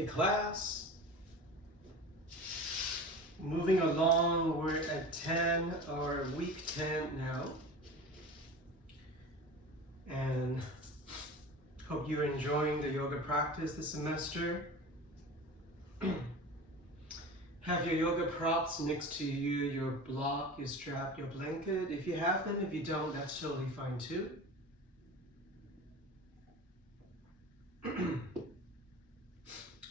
Hey class, moving along, we're at 10 or week 10 now, and hope you're enjoying the yoga practice this semester. Have your yoga props next to you, your block, your strap, your blanket. If you have them, if you don't, that's totally fine too.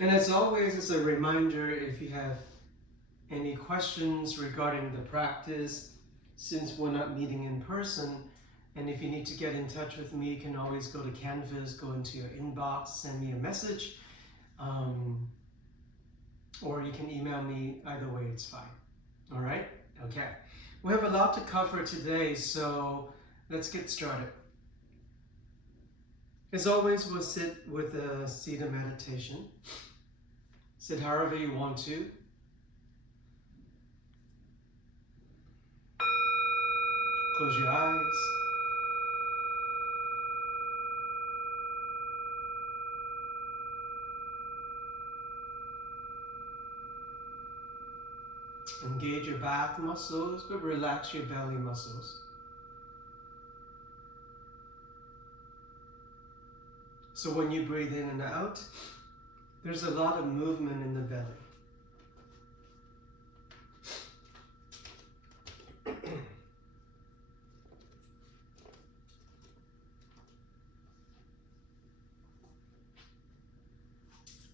And as always, as a reminder, if you have any questions regarding the practice, since we're not meeting in person, and if you need to get in touch with me, you can always go to Canvas, go into your inbox, send me a message, or you can email me. Either way, it's fine. All right? Okay. We have a lot to cover today, so let's get started. As always, we'll sit with a seated meditation. Sit however you want to. Close your eyes. Engage your back muscles, but relax your belly muscles. So when you breathe in and out, there's a lot of movement in the belly.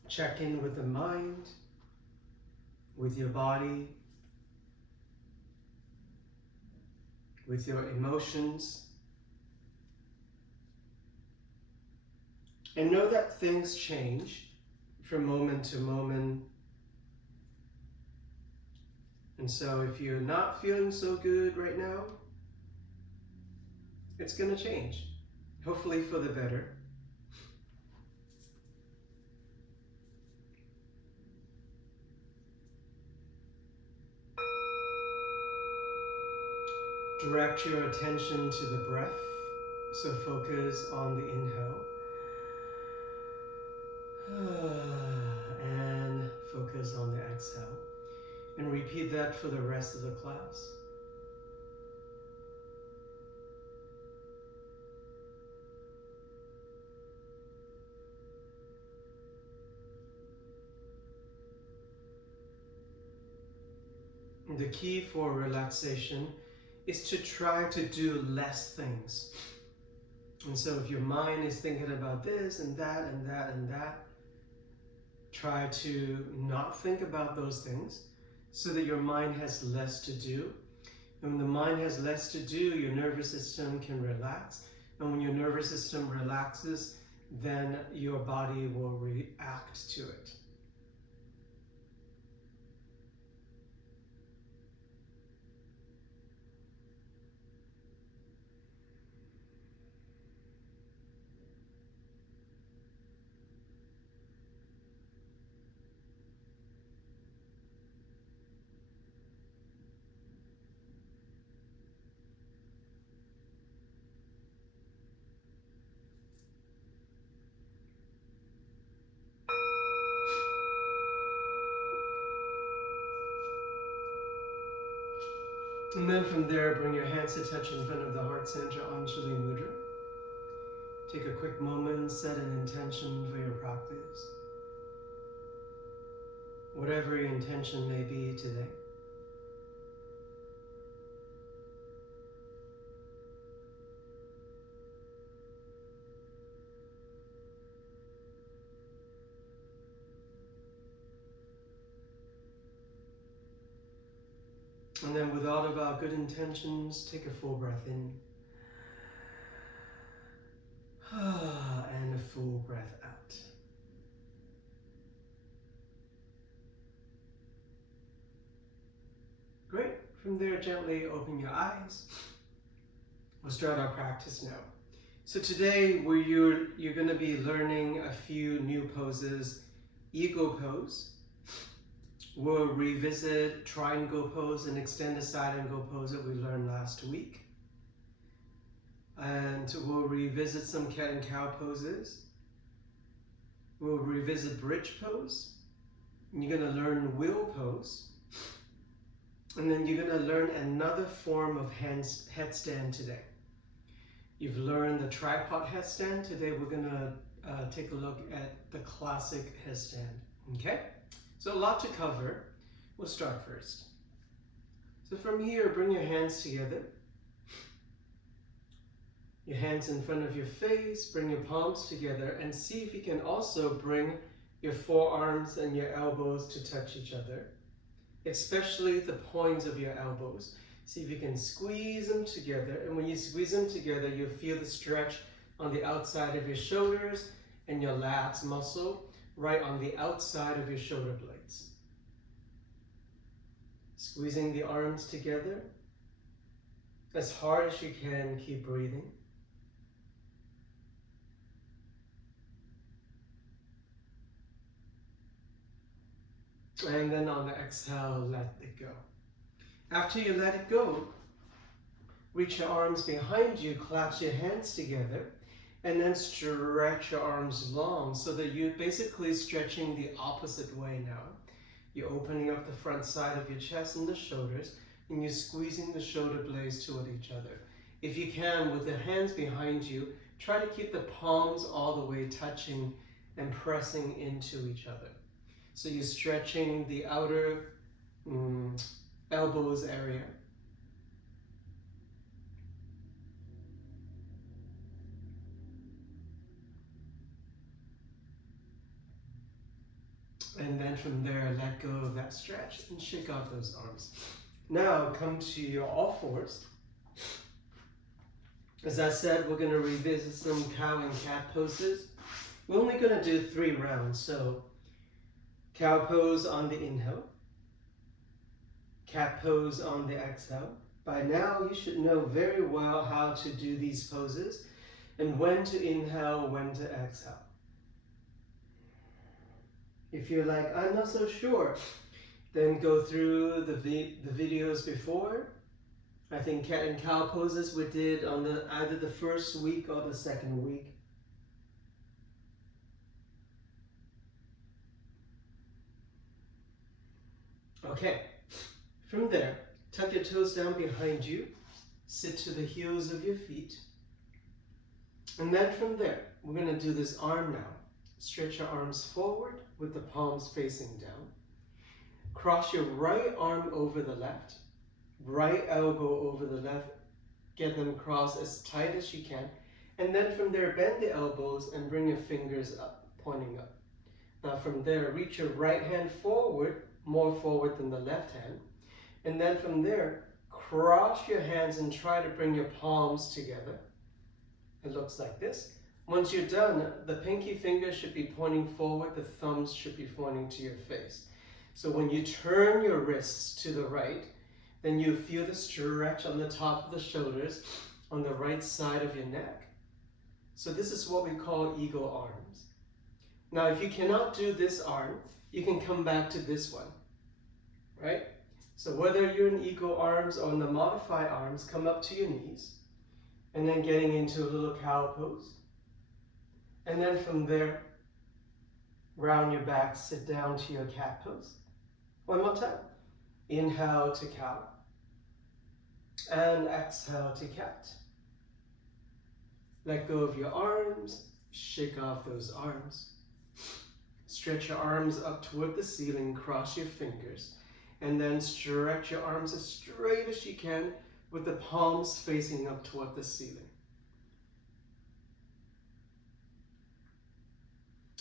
Check in with the mind, with your body, with your emotions. And know that things change from moment to moment. And so if you're not feeling so good right now, it's going to change, hopefully for the better. Direct your attention to the breath, so focus on the inhale. And focus on the exhale. And repeat that for the rest of the class. The key for relaxation is to try to do less things. And so if your mind is thinking about this and that and that and that, try to not think about those things so that your mind has less to do. And when the mind has less to do, your nervous system can relax. And when your nervous system relaxes, then your body will react to it. And then from there, bring your hands to touch in front of the heart center, Anjali Mudra. Take a quick moment, set an intention for your practice. Whatever your intention may be today. And then with all of our good intentions, take a full breath in. And a full breath out. Great. From there, gently open your eyes. We'll start our practice now. So today, you're going to be learning a few new poses. Eagle pose. We'll revisit triangle pose and extended side angle pose that we learned last week. And we'll revisit some cat and cow poses. we'll revisit bridge pose. You're going to learn wheel pose. And then you're going to learn another form of headstand today. You've learned the tripod headstand. Today we're going to take a look at the classic headstand. Okay? So a lot to cover. We'll start first. So from here, bring your hands together. Your hands in front of your face, bring your palms together, and see if you can also bring your forearms and your elbows to touch each other, especially the points of your elbows. See if you can squeeze them together, and when you squeeze them together, you'll feel the stretch on the outside of your shoulders and your lats muscle right on the outside of your shoulder blades. Squeezing the arms together as hard as you can, keep breathing. And then on the exhale, let it go. After you let it go, reach your arms behind you, clasp your hands together, and then stretch your arms long so that you're basically stretching the opposite way now. You're opening up the front side of your chest and the shoulders, and you're squeezing the shoulder blades toward each other. If you can, with the hands behind you, try to keep the palms all the way touching and pressing into each other. So you're stretching the outer elbows area. And then from there, let go of that stretch and shake off those arms. Now come to your all fours. As I said, we're going to revisit some cow and cat poses. We're only going to do 3 rounds. So cow pose on the inhale, cat pose on the exhale. By now, you should know very well how to do these poses and when to inhale, when to exhale. If you're like, I'm not so sure, then go through the videos before. I think cat and cow poses we did on either the first week or the second week. Okay, from there, tuck your toes down behind you, sit to the heels of your feet, and then from there, we're going to do this arm now. Stretch your arms forward with the palms facing down. Cross your right arm over the left, right elbow over the left, get them crossed as tight as you can, and then from there, bend the elbows and bring your fingers up, pointing up. Now from there, reach your right hand forward, more forward than the left hand. And then from there, cross your hands and try to bring your palms together. It looks like this. Once you're done, the pinky finger should be pointing forward, the thumbs should be pointing to your face. So when you turn your wrists to the right, then you feel the stretch on the top of the shoulders on the right side of your neck. So this is what we call eagle arms. Now if you cannot do this arm, you can come back to this one, right? So whether you're in eagle arms or in the modified arms, come up to your knees, and then getting into a little cow pose. And then from there, round your back, sit down to your cat pose. One more time. Inhale to cow, and exhale to cat. Let go of your arms, shake off those arms. Stretch your arms up toward the ceiling, cross your fingers, and then stretch your arms as straight as you can with the palms facing up toward the ceiling.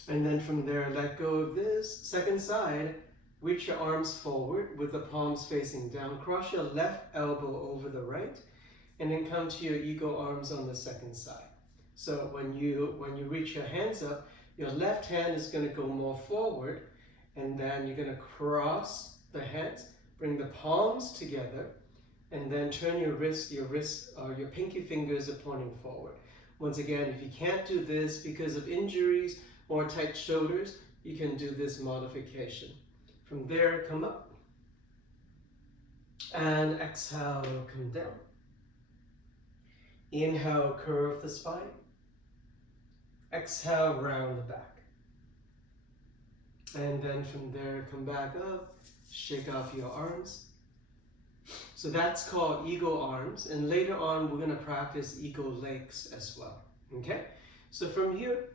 And then from there, let go of this. Second side, reach your arms forward with the palms facing down. Cross your left elbow over the right, and then come to your eagle arms on the second side. So when you reach your hands up, your left hand is going to go more forward, and then you're going to cross the hands, bring the palms together, and then turn your pinky fingers are pointing forward. Once again, if you can't do this because of injuries or tight shoulders, you can do this modification. From there, come up, and exhale, come down. Inhale, curve the spine. Exhale, round the back. And then from there, come back up, shake off your arms. So that's called ego arms. And later on, we're going to practice ego legs as well. Okay? So from here,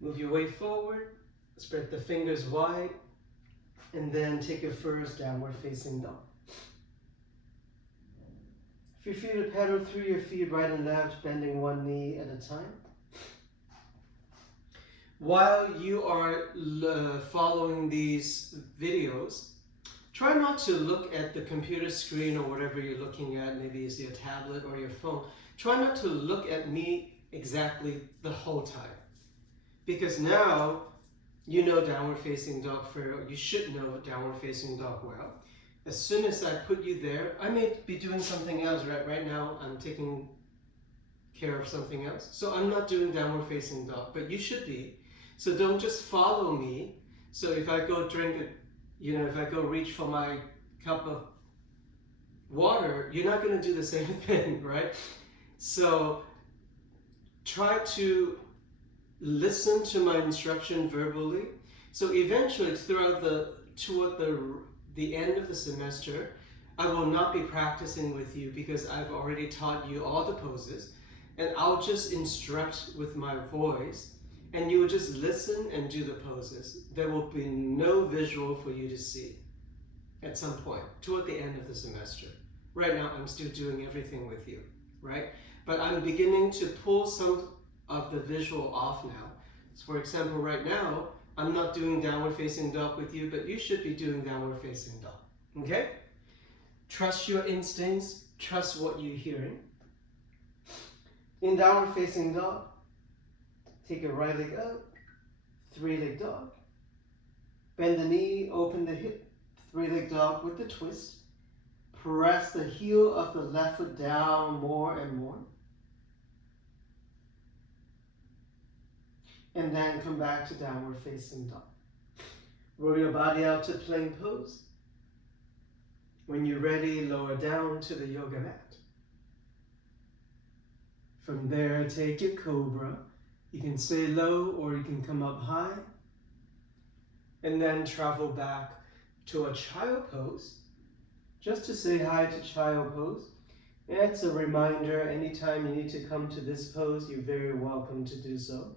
move your weight forward, spread the fingers wide, and then take your first downward facing dog. If you feel to pedal through your feet right and left, bending one knee at a time. While you are following these videos, try not to look at the computer screen or whatever you're looking at, maybe it's your tablet or your phone. Try not to look at me exactly the whole time. Because now you know downward facing dog very well. You should know downward facing dog well. As soon as I put you there, I may be doing something else. Right now I'm taking care of something else. So I'm not doing downward facing dog, but you should be. So don't just follow me. So if I go drink it, if I go reach for my cup of water, you're not going to do the same thing, right? So try to listen to my instruction verbally. So eventually, toward the end of the semester, I will not be practicing with you because I've already taught you all the poses, and I'll just instruct with my voice, and you will just listen and do the poses. There will be no visual for you to see at some point toward the end of the semester. Right now, I'm still doing everything with you, right? But I'm beginning to pull some of the visual off now. So for example, right now, I'm not doing downward facing dog with you, but you should be doing downward facing dog, okay? Trust your instincts, trust what you're hearing. In downward facing dog, take your right leg up, three-leg dog. Bend the knee, open the hip, three-leg dog with the twist. Press the heel of the left foot down more and more. And then come back to downward facing dog. Roll your body out to plank pose. When you're ready, lower down to the yoga mat. From there, take your cobra. You can stay low or you can come up high. And then travel back to a child pose. Just to say hi to child pose. And it's a reminder, anytime you need to come to this pose, you're very welcome to do so.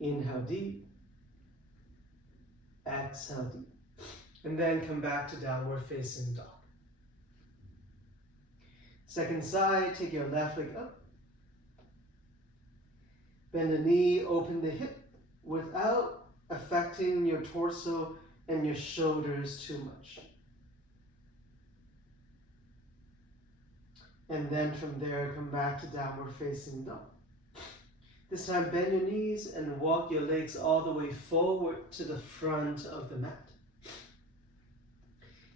Inhale deep. Exhale deep. And then come back to downward facing dog. Second side, take your left leg up. Bend the knee, open the hip without affecting your torso and your shoulders too much. And then from there, come back to downward facing dog. This time, bend your knees and walk your legs all the way forward to the front of the mat.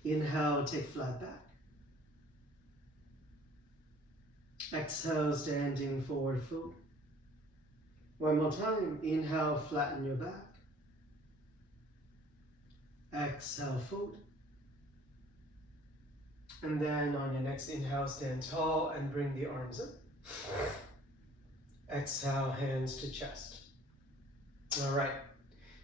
Inhale, take flat back. Exhale, standing forward fold. One more time. Inhale, flatten your back. Exhale, fold. And then on your next inhale, stand tall and bring the arms up. Exhale, hands to chest. All right.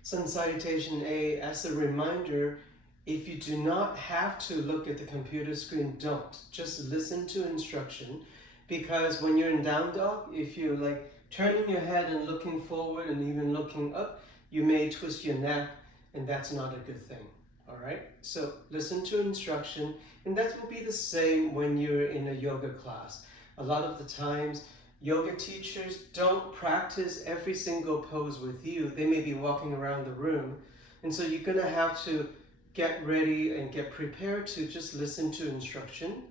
Sun Salutation A, as a reminder, if you do not have to look at the computer screen, don't. Just listen to instruction, because when you're in down dog, if you're like turning your head and looking forward and even looking up, you may twist your neck, and that's not a good thing. All right? So listen to instruction, and that will be the same when you're in a yoga class. A lot of the times, yoga teachers don't practice every single pose with you. They may be walking around the room, and so you're gonna have to get ready and get prepared to just listen to instruction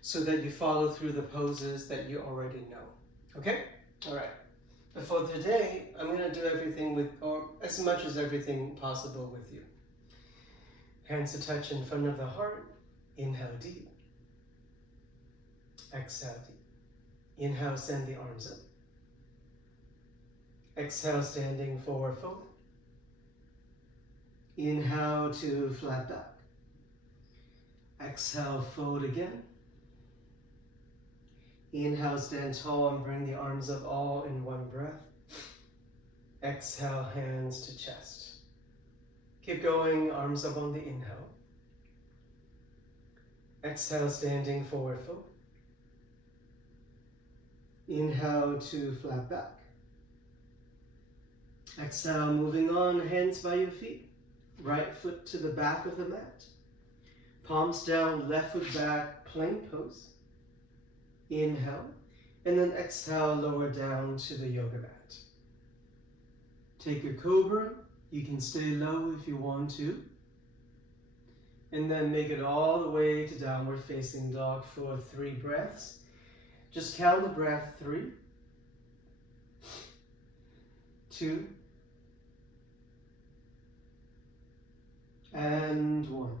so that you follow through the poses that you already know. Okay? All right. But for today, I'm gonna do everything with, or as much as everything possible with you. Hands to touch in front of the heart. Inhale deep. Exhale deep. Inhale, send the arms up. Exhale, standing forward fold. Inhale to flat back. Exhale, fold again. Inhale, stand tall and bring the arms up all in one breath. Exhale, hands to chest. Keep going, arms up on the inhale. Exhale, standing forward fold. Inhale to flat back. Exhale, moving on, hands by your feet. Right foot to the back of the mat. Palms down, left foot back, plank pose. Inhale, and then exhale, lower down to the yoga mat. Take your cobra. You can stay low if you want to. And then make it all the way to downward facing dog for 3 breaths. Just count the breath. 3, 2, and 1.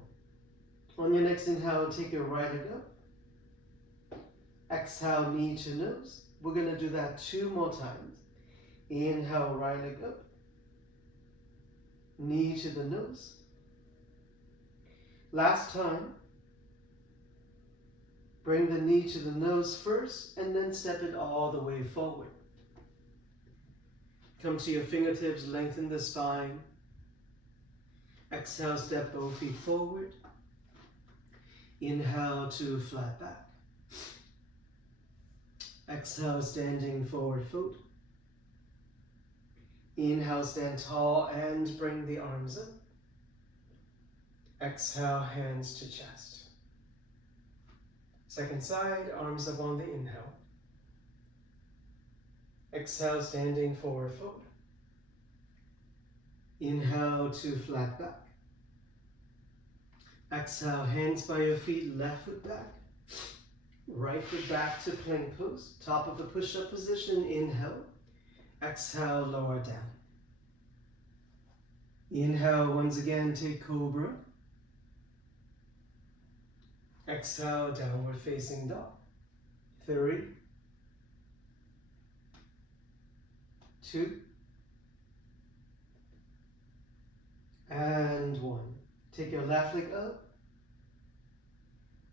On your next inhale, take your right leg up. Exhale, knee to nose. We're going to do that 2 more times. Inhale, right leg up. Knee to the nose. Last time. Bring the knee to the nose first and then step it all the way forward. Come to your fingertips, lengthen the spine. Exhale, step both feet forward. Inhale to flat back. Exhale, standing forward fold. Inhale, stand tall and bring the arms up. Exhale, hands to chest. Second side, arms up on the inhale. Exhale, standing forward fold. Inhale to flat back. Exhale, hands by your feet, left foot back. Right foot back to plank pose. Top of the push-up position, inhale. Exhale, lower down. Inhale, once again, take cobra. Exhale, downward facing dog. 3, 2, and 1. Take your left leg up.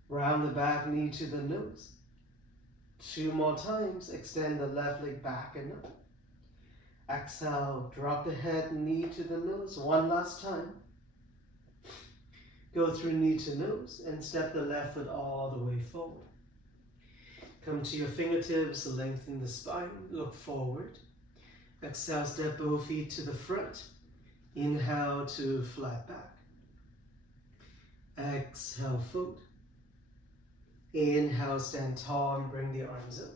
Round the back knee to the nose. 2 more times. Extend the left leg back and up. Exhale, drop the head, knee to the nose. 1 last time. Go through knee to nose and step the left foot all the way forward. Come to your fingertips, lengthen the spine, look forward. Exhale, step both feet to the front. Inhale to flat back. Exhale, fold. Inhale, stand tall and bring the arms up.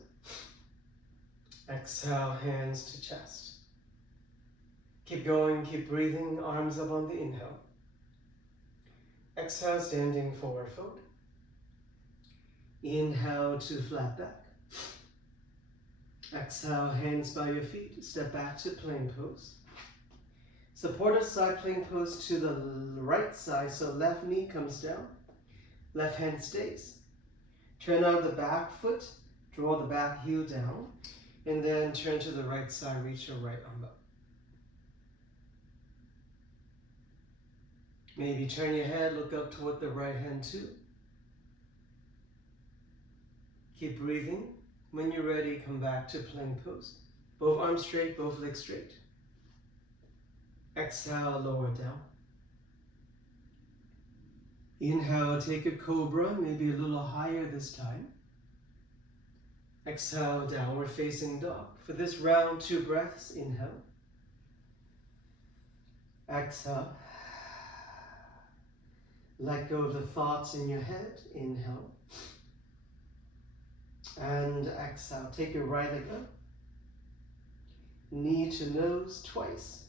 Exhale, hands to chest. Keep going, keep breathing, arms up on the inhale. Exhale, standing forward fold. Inhale to flat back. Exhale, hands by your feet, step back to plank pose. Supported side plank pose to the right side, so left knee comes down, left hand stays. Turn out the back foot, draw the back heel down, and then turn to the right side, reach your right arm up. Maybe turn your head, look up toward the right hand too. Keep breathing. When you're ready, come back to plank pose. Both arms straight, both legs straight. Exhale, lower down. Inhale, take a cobra, maybe a little higher this time. Exhale, downward facing dog. For this round, 2 breaths, inhale. Exhale. Let go of the thoughts in your head, inhale. And exhale, take your right leg up. Knee to nose twice.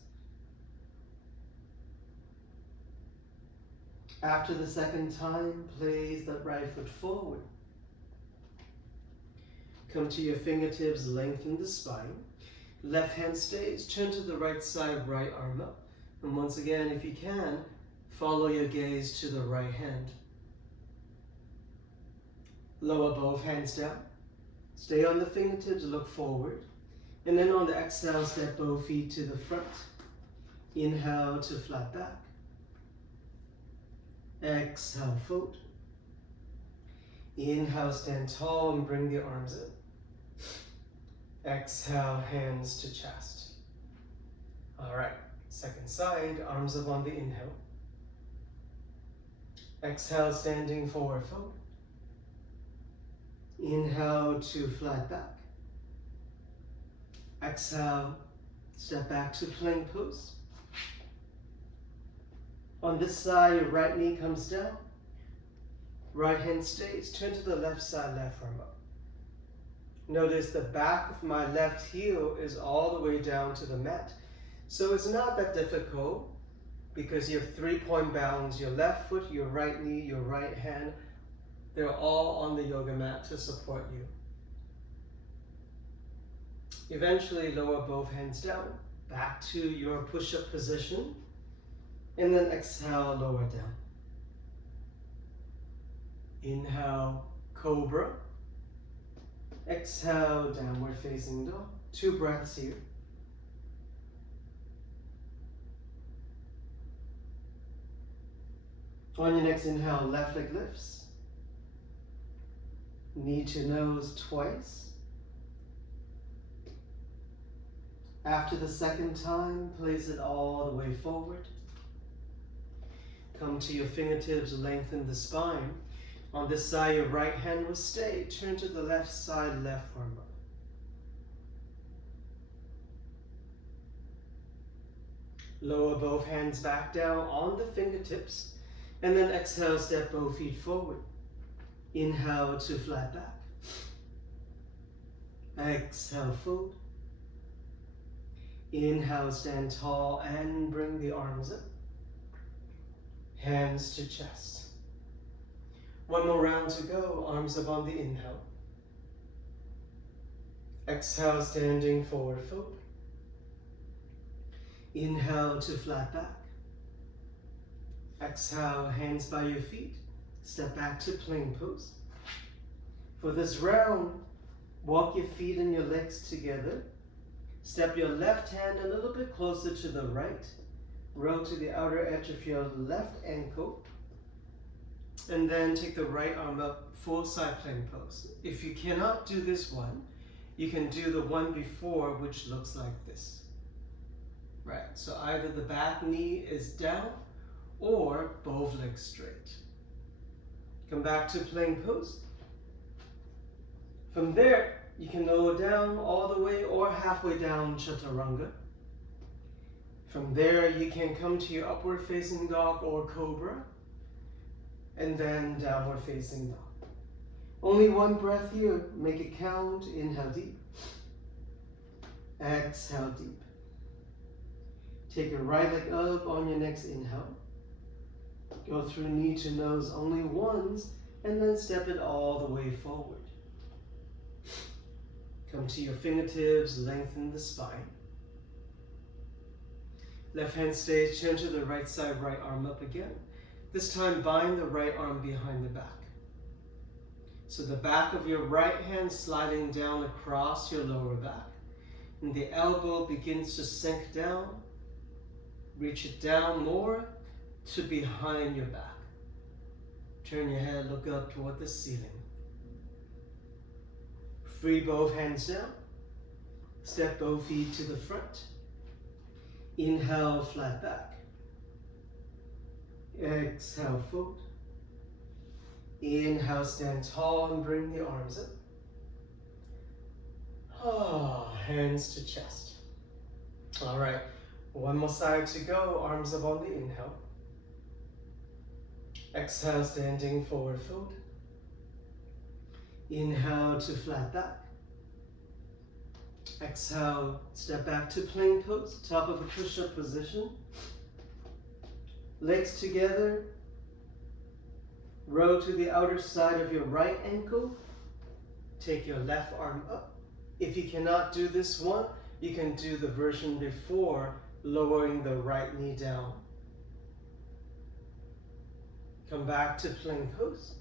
After the second time, place the right foot forward. Come to your fingertips, lengthen the spine. Left hand stays, turn to the right side, right arm up. And once again, if you can, follow your gaze to the right hand. Lower both hands down. Stay on the fingertips, look forward. And then on the exhale, step both feet to the front. Inhale to flat back. Exhale, fold. Inhale, stand tall and bring the arms up. Exhale, hands to chest. All right, second side, arms up on the inhale. Exhale, standing forward fold. Inhale to flat back. Exhale, step back to plank pose. On this side, your right knee comes down. Right hand stays. Turn to the left side, left arm up. Notice the back of my left heel is all the way down to the mat. So it's not that difficult because you have 3-point balance. Your left foot, your right knee, your right hand, they're all on the yoga mat to support you. Eventually lower both hands down, back to your push-up position, and then exhale, lower down. Inhale, cobra. Exhale, downward facing dog. 2 breaths here. On your next inhale, left leg lifts. Knee to nose twice. After the second time, place it all the way forward. Come to your fingertips, lengthen the spine. On this side, your right hand will stay. Turn to the left side, left arm up. Lower both hands back down on the fingertips. And then exhale, step both feet forward. Inhale to flat back. Exhale, fold. Inhale, stand tall and bring the arms up. Hands to chest. One more round to go. Arms up on the inhale. Exhale, standing forward fold. Inhale to flat back. Exhale, hands by your feet. Step back to plank pose. For this round, walk your feet and your legs together. Step your left hand a little bit closer to the right. Roll to the outer edge of your left ankle. And then take the right arm up, full side plank pose. If you cannot do this one, you can do the one before, which looks like this. Right, so either the back knee is down or both legs straight. Come back to plank pose. From there, you can lower down all the way or halfway down chaturanga. From there, you can come to your upward facing dog or cobra, and then downward facing dog. Only one breath here, make it count. Inhale deep, exhale deep. Take your right leg up on your next inhale. Go through knee to nose only once, and then step it all the way forward. Come to your fingertips, lengthen the spine. Left hand stays, turn to the right side, right arm up again. This time bind the right arm behind the back. So the back of your right hand sliding down across your lower back. And the elbow begins to sink down. Reach it down more to behind your back. Turn your head, look up toward the ceiling. Free both hands down. Step both feet to the front. Inhale, flat back. Exhale, fold. Inhale, stand tall and bring the arms up. Hands to chest. All right, one more side to go. Arms up on the inhale. Exhale, standing forward fold. Inhale to flat back. Exhale, step back to plank pose, top of a push-up position. Legs together. Roll to the outer side of your right ankle. Take your left arm up. If you cannot do this one, you can do the version before, lowering the right knee down. Come back to plank pose.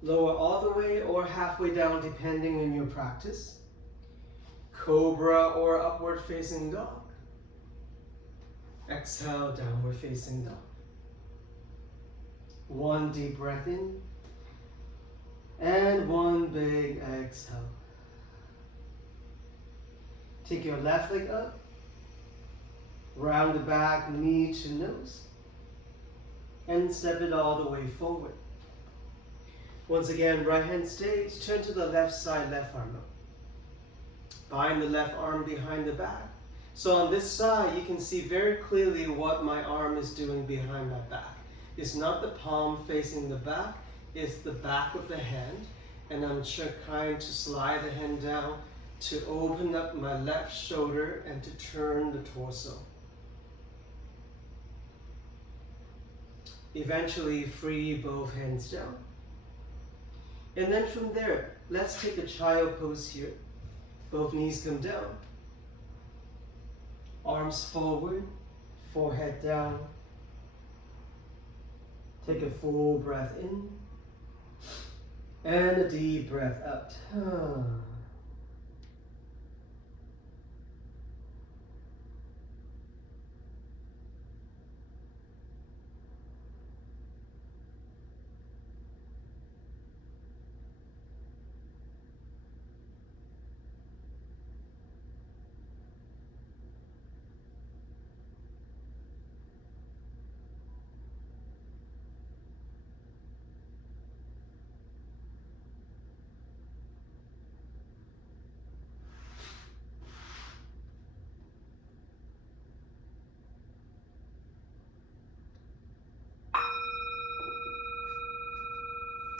Lower all the way or halfway down depending on your practice. Cobra or upward facing dog. Exhale, downward facing dog. One deep breath in. And one big exhale. Take your left leg up. Round the back, knee to nose. And step it all the way forward. Once again, right hand stays. Turn to the left side, left arm up. Bind the left arm behind the back. So on this side, you can see very clearly what my arm is doing behind my back. It's not the palm facing the back, it's the back of the hand. And I'm trying to slide the hand down to open up my left shoulder and to turn the torso. Eventually free both hands down. And then from there, let's take a child pose here. Both knees come down. Arms forward, forehead down. Take a full breath in. And a deep breath out.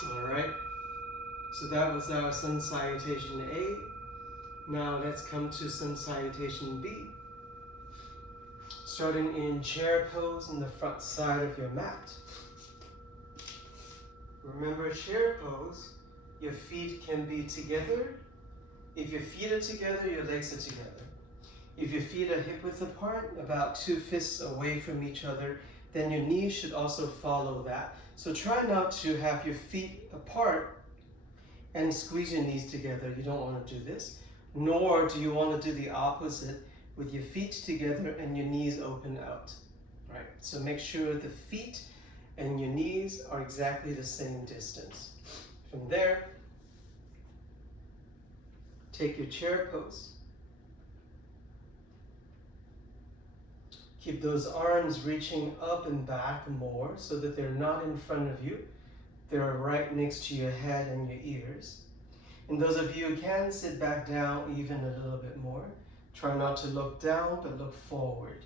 Alright, so that was our Sun Salutation A. Now let's come to Sun Salutation B. Starting in chair pose on the front side of your mat. Remember, chair pose, your feet can be together. If your feet are together, your legs are together. If your feet are hip width apart, about 2 fists away from each other, then your knees should also follow that. So try not to have your feet apart and squeeze your knees together. You don't want to do this. Nor do you want to do the opposite with your feet together and your knees open out. Right? So make sure the feet and your knees are exactly the same distance. From there, take your chair pose. Keep those arms reaching up and back more so that they're not in front of you. They're right next to your head and your ears. And those of you who can, sit back down even a little bit more. Try not to look down, but look forward.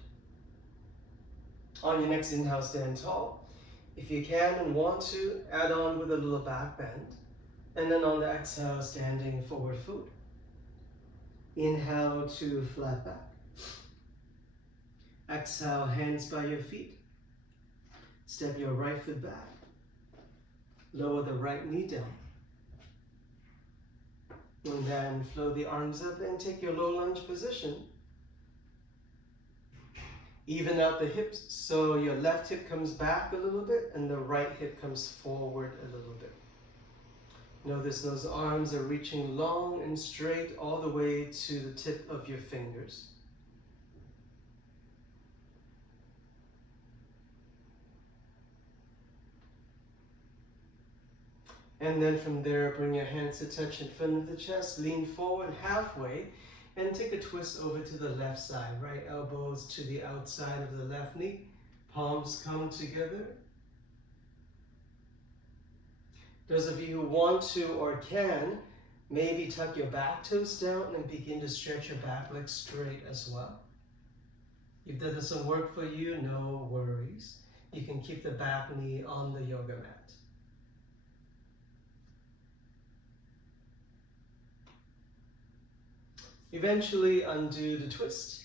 On your next inhale, stand tall. If you can and want to, add on with a little back bend. And then on the exhale, standing forward fold. Inhale to flat back. Exhale, hands by your feet. Step your right foot back. Lower the right knee down. And then flow the arms up and take your low lunge position. Even out the hips so your left hip comes back a little bit and the right hip comes forward a little bit. Notice those arms are reaching long and straight all the way to the tip of your fingers. And then from there, bring your hands to touch in front of the chest, lean forward halfway, and take a twist over to the left side. Right elbows to the outside of the left knee, palms come together. Those of you who want to or can, maybe tuck your back toes down and begin to stretch your back leg straight as well. If that doesn't work for you, no worries. You can keep the back knee on the yoga mat. Eventually undo the twist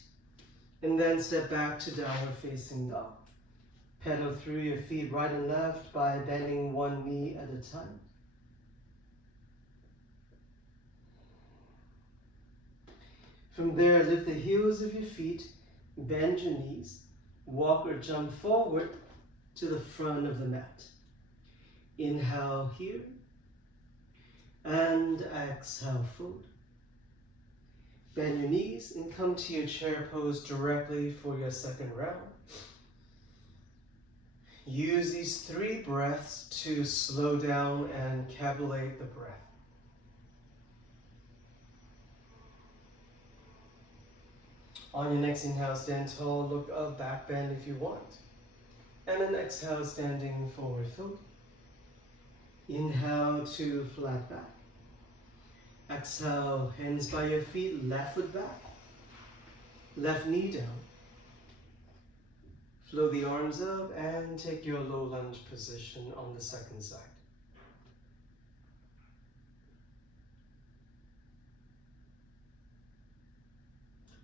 and then step back to downward facing dog. Pedal through your feet right and left by bending one knee at a time. From there, lift the heels of your feet, bend your knees, walk or jump forward to the front of the mat. Inhale here and exhale forward. Bend your knees and come to your chair pose directly for your second round. Use these 3 breaths to slow down and calculate the breath. On your next inhale, stand tall, look up, back bend if you want. And then exhale, standing forward fold. Inhale to flat back. Exhale, hands by your feet, left foot back. Left knee down. Flow the arms up and take your low lunge position on the second side.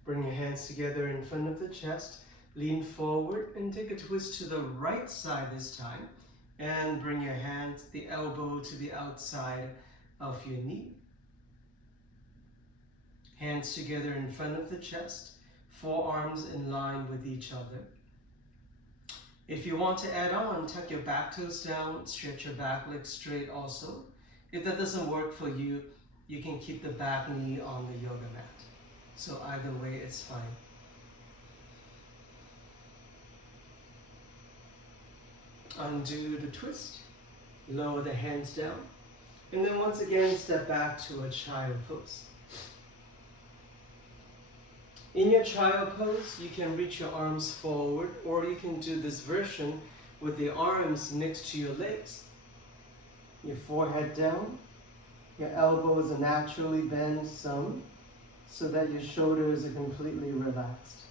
Bring your hands together in front of the chest. Lean forward and take a twist to the right side this time. And bring your hand, the elbow to the outside of your knee. Hands together in front of the chest. Forearms in line with each other. If you want to add on, tuck your back toes down, stretch your back leg straight also. If that doesn't work for you, you can keep the back knee on the yoga mat. So either way, it's fine. Undo the twist, lower the hands down, and then once again, step back to a child pose. In your child pose, you can reach your arms forward, or you can do this version with the arms next to your legs. Your forehead down, your elbows are naturally bent some, so that your shoulders are completely relaxed.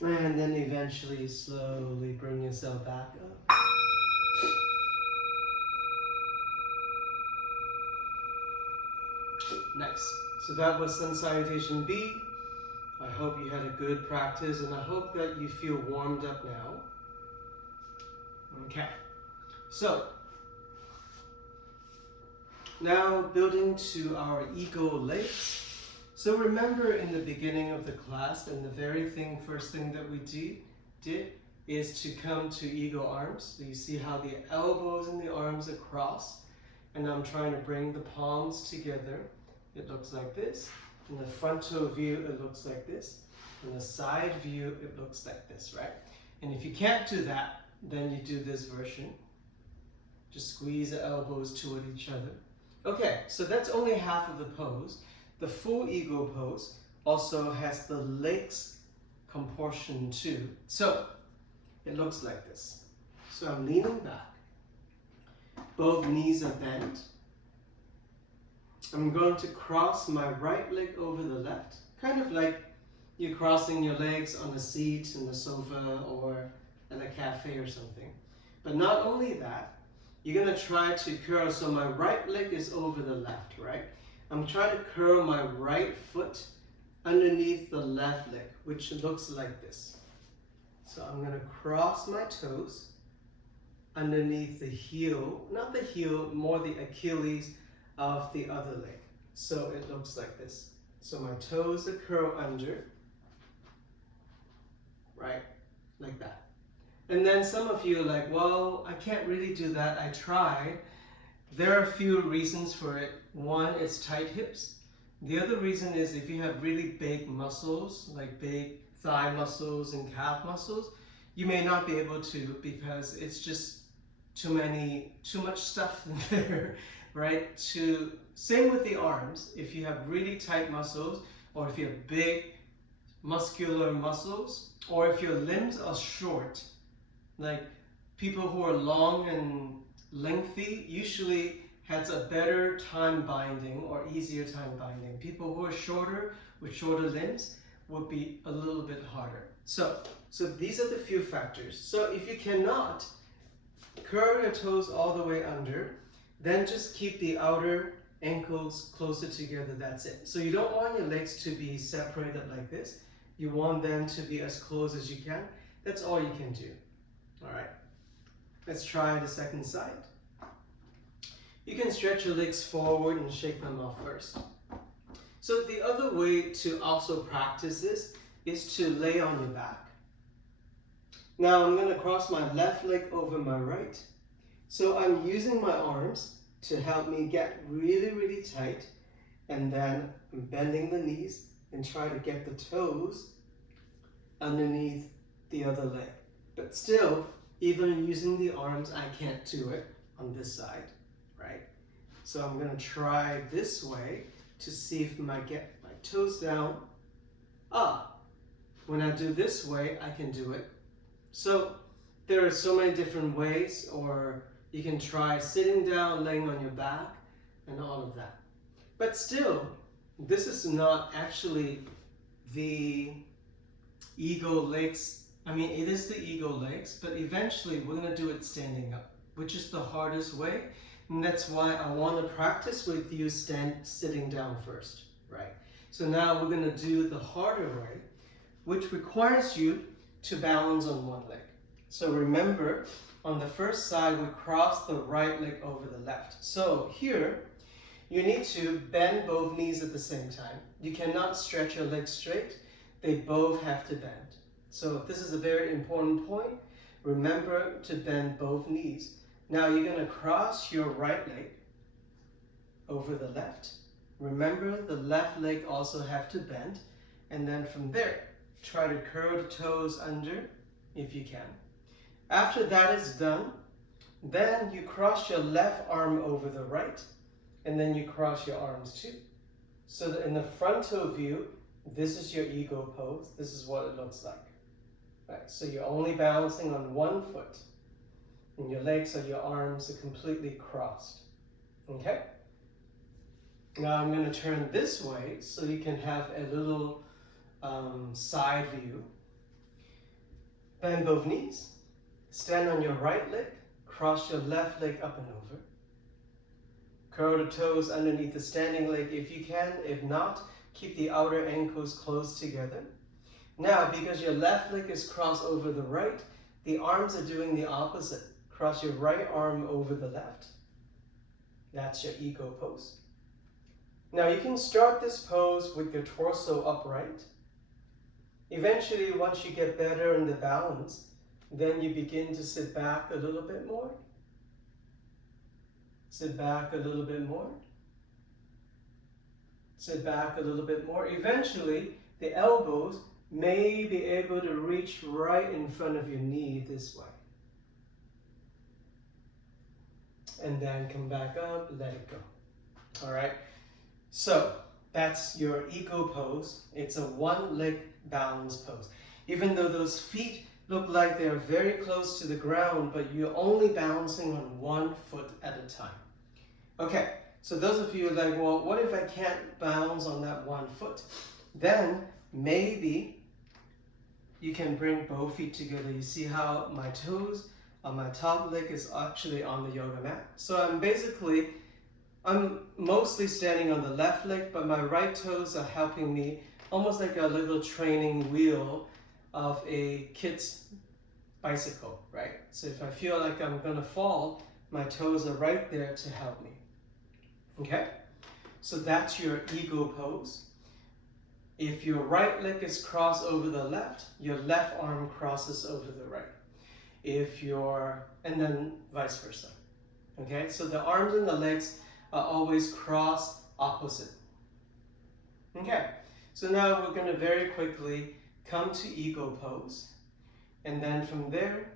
And then eventually slowly bring yourself back up. Next. So that was Sun Salutation B. I hope you had a good practice and I hope that you feel warmed up now. Okay. So, now building to our ego legs. So remember in the beginning of the class, and the very first thing that we did is to come to ego arms. So you see how the elbows and the arms are crossed, and I'm trying to bring the palms together. It looks like this. In the frontal view, it looks like this. In the side view, it looks like this, right? And if you can't do that, then you do this version. Just squeeze the elbows toward each other. Okay, so that's only half of the pose. The full ego pose also has the legs comportion too. So it looks like this. So I'm leaning back. Both knees are bent. I'm going to cross my right leg over the left, kind of like you're crossing your legs on a seat in the sofa or in a cafe or something. But not only that, you're going to try to curl. So my right leg is over the left, right? I'm trying to curl my right foot underneath the left leg, which looks like this. So I'm going to cross my toes underneath the heel, not the heel, more the Achilles of the other leg. So it looks like this. So my toes are curled under, right? Like that. And then some of you are like, well, I can't really do that. I tried. There are a few reasons for it. One is tight hips. The other reason is if you have really big muscles, like big thigh muscles and calf muscles, you may not be able to because it's just too much stuff there, right? Same with the arms. If you have really tight muscles, or if you have big muscular muscles, or if your limbs are short, like people who are long and lengthy usually has a better time binding or easier time binding. People who are shorter with shorter limbs would be a little bit harder. So these are the few factors. So if you cannot curl your toes all the way under, then just keep the outer ankles closer together, that's it. So you don't want your legs to be separated like this. You want them to be as close as you can. That's all you can do. All right, let's try the second side. You can stretch your legs forward and shake them off first. So the other way to also practice this is to lay on your back. Now I'm going to cross my left leg over my right. So I'm using my arms to help me get really, really tight, and then I'm bending the knees and try to get the toes underneath the other leg. But still, even using the arms, I can't do it on this side, right? So I'm going to try this way to see if I get my toes down. When I do this way, I can do it. So there are so many different ways, or you can try sitting down, laying on your back, and all of that. But still, this is not actually the ego legs. I mean, it is the ego legs, but eventually we're going to do it standing up, which is the hardest way. And that's why I want to practice with you sitting down first, right? So now we're going to do the harder way, which requires you to balance on one leg. So remember, on the first side, we cross the right leg over the left. So here, you need to bend both knees at the same time. You cannot stretch your legs straight. They both have to bend. So this is a very important point. Remember to bend both knees. Now you're going to cross your right leg over the left. Remember, the left leg also have to bend. And then from there, try to curl the toes under if you can. After that is done, then you cross your left arm over the right, and then you cross your arms too. So that in the frontal view, this is your ego pose. This is what it looks like. Right, so you're only balancing on one foot, and your legs or your arms are completely crossed. Okay? Now I'm going to turn this way so you can have a little side view. Bend both knees. Stand on your right leg. Cross your left leg up and over. Curl the toes underneath the standing leg if you can. If not, keep the outer ankles close together. Now, because your left leg is crossed over the right, the arms are doing the opposite. Cross your right arm over the left. That's your ego pose. Now you can start this pose with your torso upright. Eventually, once you get better in the balance, then you begin to sit back a little bit more. Sit back a little bit more. Sit back a little bit more. Eventually, the elbows may be able to reach right in front of your knee this way. And then come back up, let it go. All right? So, that's your ego pose. It's a one-leg balance pose. Even though those feet look like they're very close to the ground, but you're only balancing on one foot at a time. Okay, so those of you are like, well, what if I can't balance on that one foot? Then maybe you can bring both feet together. You see how my toes on my top leg is actually on the yoga mat. So I'm mostly standing on the left leg, but my right toes are helping me, almost like a little training wheel of a kid's bicycle, right? So if I feel like I'm gonna fall, my toes are right there to help me. Okay? So that's your ego pose. If your right leg is crossed over the left, your left arm crosses over the right. And then vice versa. Okay? So the arms and the legs are always cross opposite. Okay? So now we're gonna very quickly come to ego pose. And then from there,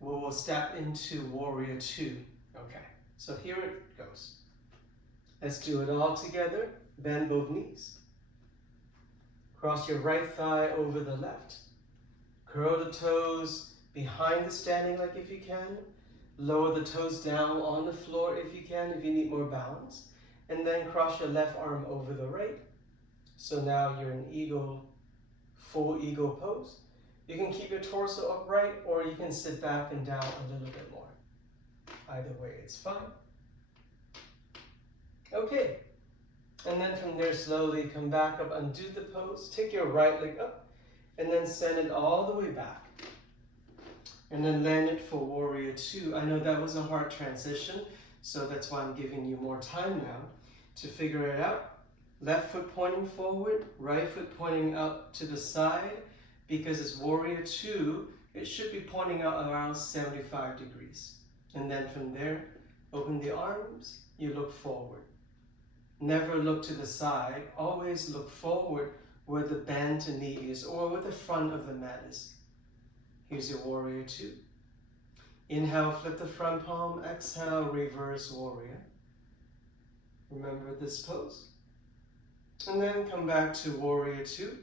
we will step into warrior two. Okay? So here it goes. Let's do it all together. Bend both knees. Cross your right thigh over the left. Curl the toes behind the standing leg if you can. Lower the toes down on the floor if you can, if you need more balance. And then cross your left arm over the right. So now you're in full ego pose. You can keep your torso upright, or you can sit back and down a little bit more. Either way, it's fine. Okay, and then from there, slowly come back up, undo the pose, take your right leg up, and then send it all the way back. And then land it for warrior two. I know that was a hard transition, so that's why I'm giving you more time now to figure it out. Left foot pointing forward, right foot pointing out to the side. Because it's warrior 2, it should be pointing out around 75 degrees. And then from there, open the arms, you look forward. Never look to the side, always look forward where the bend to knee is or where the front of the mat is. Here's your warrior 2. Inhale, flip the front palm, exhale, reverse warrior. Remember this pose. And then come back to warrior 2.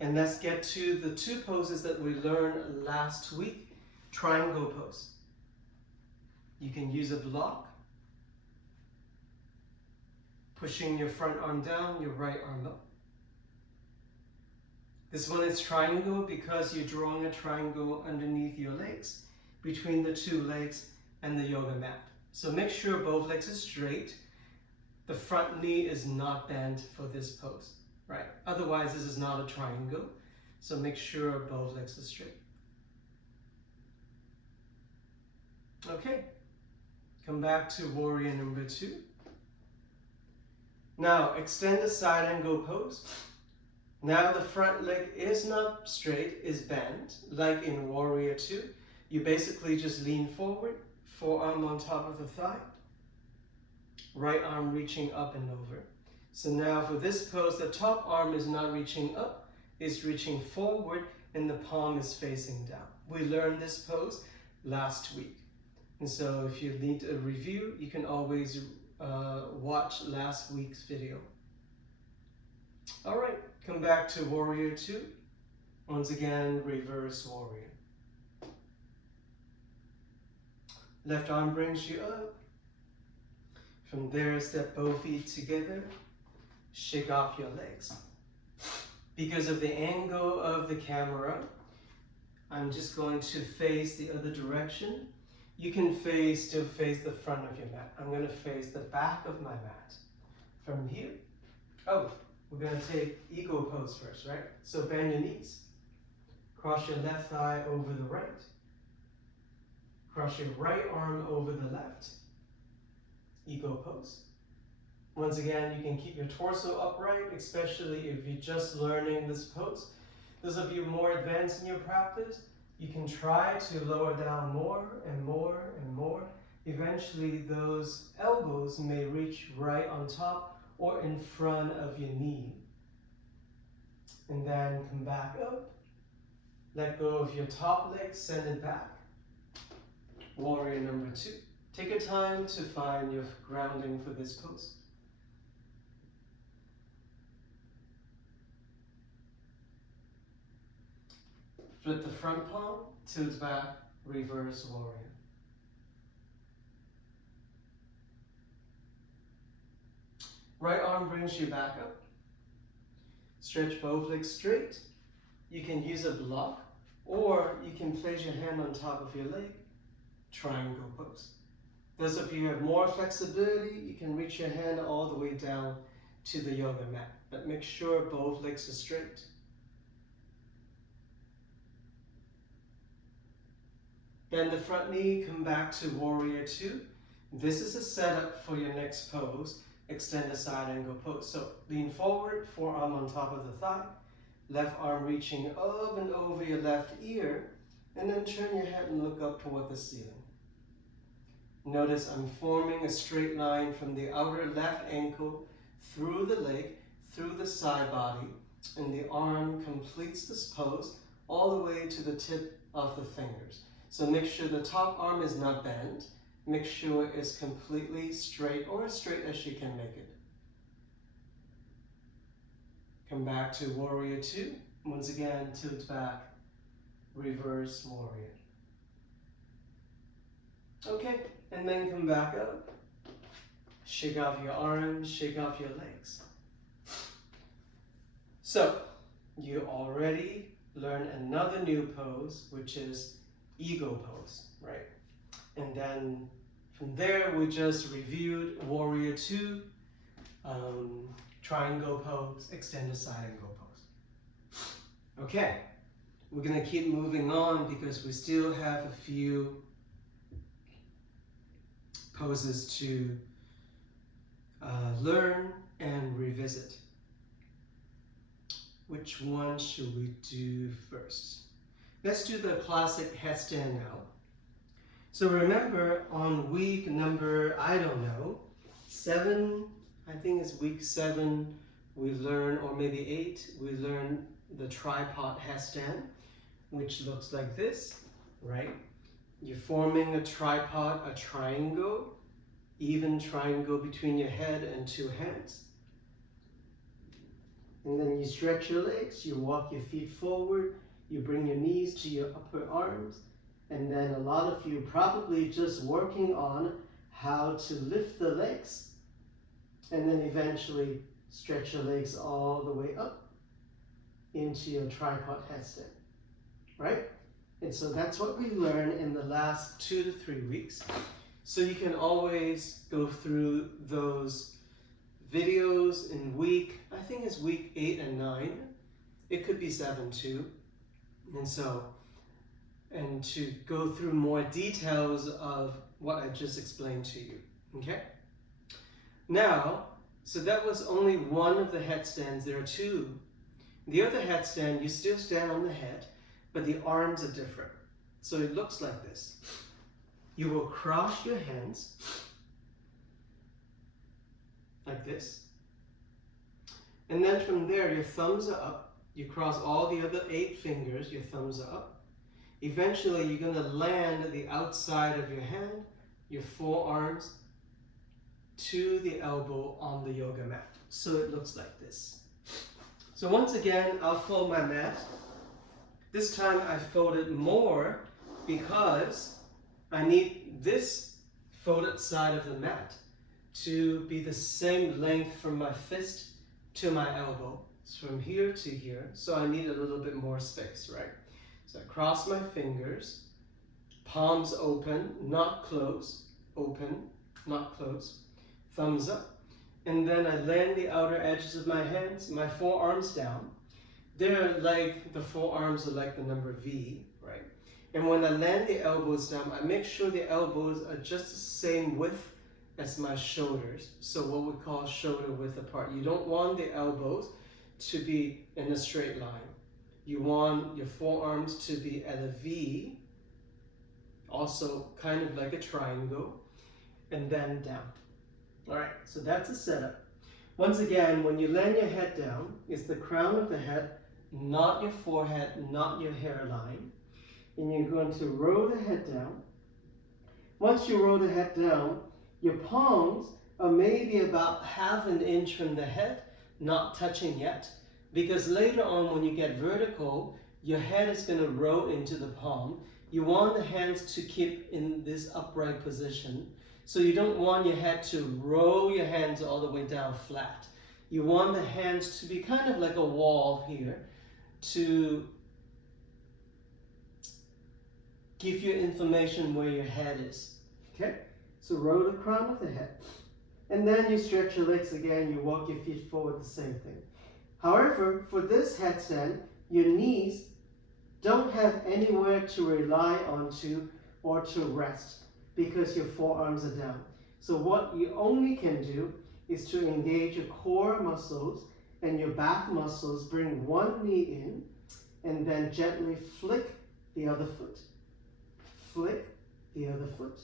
And let's get to the 2 poses that we learned last week. Triangle pose. You can use a block. Pushing your front arm down, your right arm up. This one is triangle because you're drawing a triangle underneath your legs, between the 2 legs and the yoga mat. So make sure both legs are straight. The front knee is not bent for this pose, right? Otherwise, this is not a triangle. So make sure both legs are straight. Okay, come back to warrior number 2. Now, extend the side angle pose. Now the front leg is not straight, is bent, like in warrior 2. You basically just lean forward, forearm on top of the thigh, right arm reaching up and over. So now for this pose, the top arm is not reaching up, it's reaching forward, and the palm is facing down. We learned this pose last week. And so if you need a review, you can always watch last week's video. All right, come back to warrior 2. Once again, reverse warrior. Left arm brings you up. From there, step both feet together. Shake off your legs. Because of the angle of the camera, I'm just going to face the other direction. You can still face the front of your mat. I'm going to face the back of my mat. From here, we're going to take eagle pose first, right? So bend your knees. Cross your left thigh over the right. Cross your right arm over the left. Eagle pose. Once again, you can keep your torso upright, especially if you're just learning this pose. Those of you more advanced in your practice, you can try to lower down more and more and more. Eventually, those elbows may reach right on top or in front of your knee. And then come back up. Let go of your top leg, send it back. Warrior number 2. Take your time to find your grounding for this pose. Flip the front palm, tilt back, reverse warrior. Right arm brings you back up. Stretch both legs straight. You can use a block, or you can place your hand on top of your leg. Triangle pose. Those of you who have more flexibility, you can reach your hand all the way down to the yoga mat, but make sure both legs are straight. Bend the front knee, come back to warrior 2. This is a setup for your next pose, extend the side angle pose. So lean forward, forearm on top of the thigh, left arm reaching up and over your left ear, and then turn your head and look up toward the ceiling. Notice I'm forming a straight line from the outer left ankle through the leg, through the side body, and the arm completes this pose all the way to the tip of the fingers. So make sure the top arm is not bent. Make sure it's completely straight, or as straight as you can make it. Come back to warrior 2. Once again, tilt back, reverse warrior. Okay, and then come back up. Shake off your arms, shake off your legs. So, you already learned another new pose, which is eagle pose, right? And then from there, we just reviewed warrior 2, triangle pose, extended side angle pose. Okay, we're gonna keep moving on because we still have a few poses to learn and revisit. Which one should we do first? Let's do the classic headstand now. So remember, on week number, I don't know, 7, I think it's week 7, we learn, or maybe 8, we learn the tripod headstand, which looks like this, right? You're forming a tripod, a triangle, even triangle between your head and 2 hands. And then you stretch your legs, you walk your feet forward, you bring your knees to your upper arms, and then a lot of you probably just working on how to lift the legs, and then eventually stretch your legs all the way up into your tripod headstand, right? And so that's what we learn in the last 2 to 3 weeks. So you can always go through those videos in week, I think it's week 8 and 9. It could be 7 too. And to go through more details of what I just explained to you, okay? Now, so that was only one of the headstands. There are 2. The other headstand, you still stand on the head, but the arms are different. So it looks like this. You will cross your hands like this. And then from there, your thumbs are up. You cross all the other 8 fingers, your thumbs are up. Eventually, you're going to land the outside of your hand, your forearms, to the elbow on the yoga mat. So it looks like this. So once again, I'll fold my mat. This time I folded more because I need this folded side of the mat to be the same length from my fist to my elbow. It's from here to here, so I need a little bit more space, right? So I cross my fingers, palms open, not close, open, not close, thumbs up, and then I land the outer edges of my hands, my forearms down. They're like, the forearms are like the number V, right? And when I land the elbows down, I make sure the elbows are just the same width as my shoulders. So what we call shoulder width apart. You don't want the elbows to be in a straight line. You want your forearms to be at a V, also kind of like a triangle, and then down. All right, so that's a setup. Once again, when you land your head down, it's the crown of the head, not your forehead, not your hairline. And you're going to roll the head down. Once you roll the head down, your palms are maybe about ½ an inch from the head, not touching yet. Because later on, when you get vertical, your head is going to roll into the palm. You want the hands to keep in this upright position. So you don't want your head to roll your hands all the way down flat. You want the hands to be kind of like a wall here to give you information where your head is. Okay? So roll the crown of the head. And then you stretch your legs again. You walk your feet forward, the same thing. However, for this headstand, your knees don't have anywhere to rely onto or to rest because your forearms are down. So what you only can do is to engage your core muscles and your back muscles. Bring one knee in and then gently flick the other foot. Flick the other foot.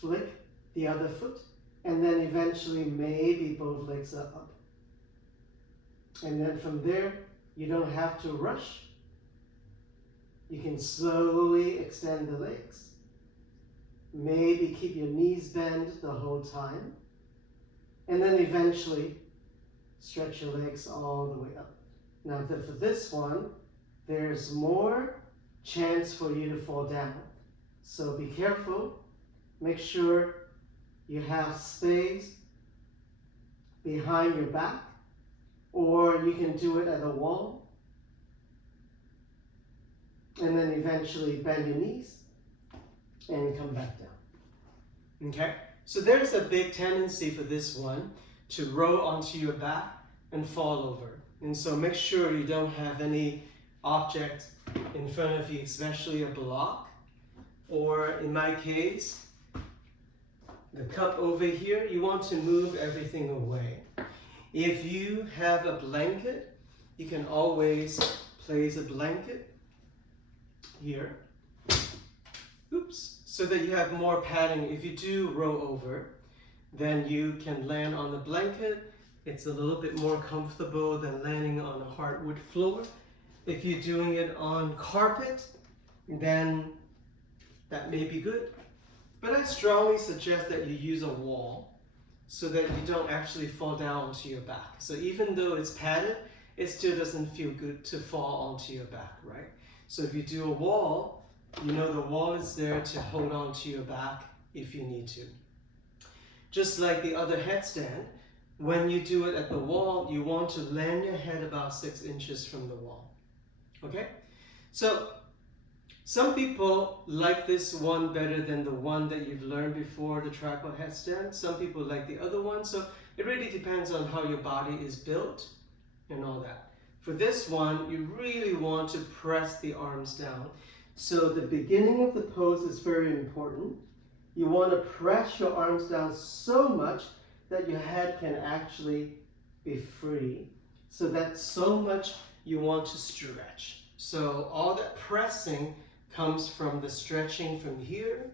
Flick the other foot. And then eventually maybe both legs are up. And then from there, you don't have to rush. You can slowly extend the legs. Maybe keep your knees bent the whole time. And then eventually, stretch your legs all the way up. Now for this one, there's more chance for you to fall down. So be careful. Make sure you have space behind your back. Or you can do it at a wall. And then eventually bend your knees and come back down. Okay? So there's a big tendency for this one to roll onto your back and fall over. And so make sure you don't have any object in front of you, especially a block. Or in my case, the cup over here, you want to move everything away. If you have a blanket, you can always place a blanket here. Oops. So that you have more padding. If you do roll over, then you can land on the blanket. It's a little bit more comfortable than landing on a hardwood floor. If you're doing it on carpet, then that may be good. But I strongly suggest that you use a wall so that you don't actually fall down onto your back. So even though it's padded, it still doesn't feel good to fall onto your back, right? So if you do a wall, you know the wall is there to hold on to your back if you need to. Just like the other headstand, when you do it at the wall, you want to land your head about 6 inches from the wall. Okay? So some people like this one better than the one that you've learned before, the tripod headstand. Some people like the other one. So it really depends on how your body is built and all that. For this one, you really want to press the arms down. So the beginning of the pose is very important. You want to press your arms down so much that your head can actually be free. So that's so much you want to stretch. So all that pressing comes from the stretching from here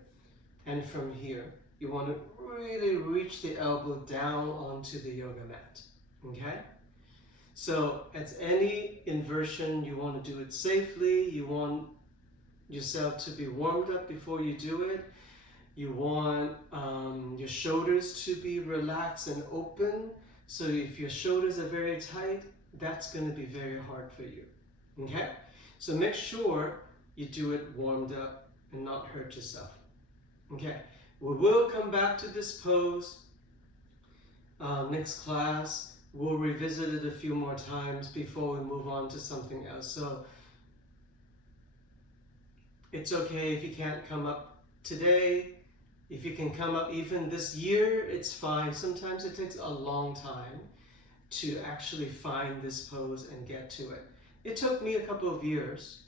and from here. You want to really reach the elbow down onto the yoga mat. Okay? So as any inversion, you want to do it safely. You want yourself to be warmed up before you do it. You want your shoulders to be relaxed and open. So if your shoulders are very tight, that's going to be very hard for you. Okay? So make sure you do it warmed up and not hurt yourself. Okay? We will come back to this pose next class. We'll revisit it a few more times before we move on to something else. So it's okay if you can't come up today. If you can come up even this year, it's fine. Sometimes it takes a long time to actually find this pose and get to it. It took me a couple of years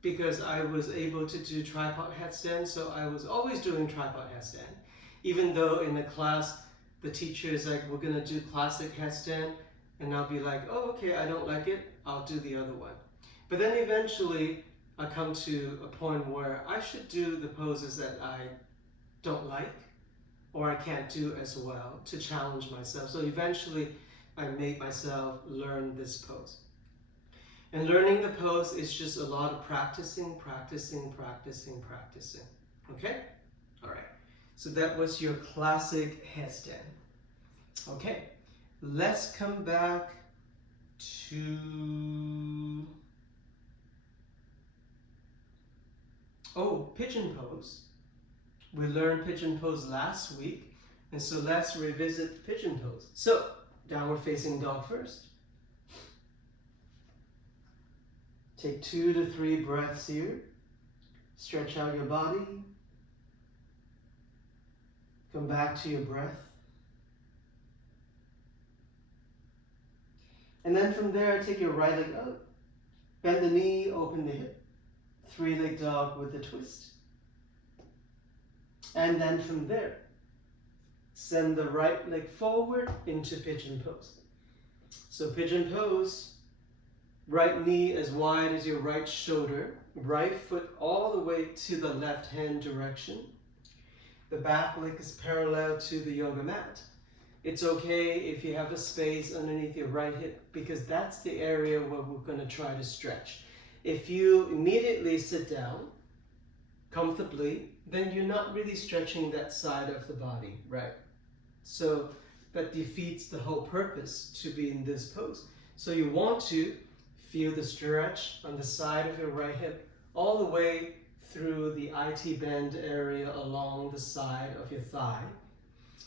because I was able to do tripod headstand, so I was always doing tripod headstand. Even though in the class, the teacher is like, we're gonna do classic headstand, and I'll be like, oh, okay, I don't like it, I'll do the other one. But then eventually, I come to a point where I should do the poses that I don't like, or I can't do as well, to challenge myself. So eventually, I made myself learn this pose. And learning the pose is just a lot of practicing. Okay? All right. So that was your classic headstand. Okay. Let's come back to... pigeon pose. We learned pigeon pose last week. And so let's revisit pigeon pose. So, downward facing dog first. Take 2 to 3 breaths here. Stretch out your body. Come back to your breath. And then from there, take your right leg up. Bend the knee, open the hip. 3-leg dog with a twist. And then from there, send the right leg forward into pigeon pose. So pigeon pose, right knee as wide as your right shoulder, right foot all the way to the left hand direction. The back leg is parallel to the yoga mat. It's okay if you have a space underneath your right hip because that's the area where we're going to try to stretch. If you immediately sit down comfortably, then you're not really stretching that side of the body, right? So that defeats the whole purpose to be in this pose. So you want to feel the stretch on the side of your right hip all the way through the IT band area along the side of your thigh.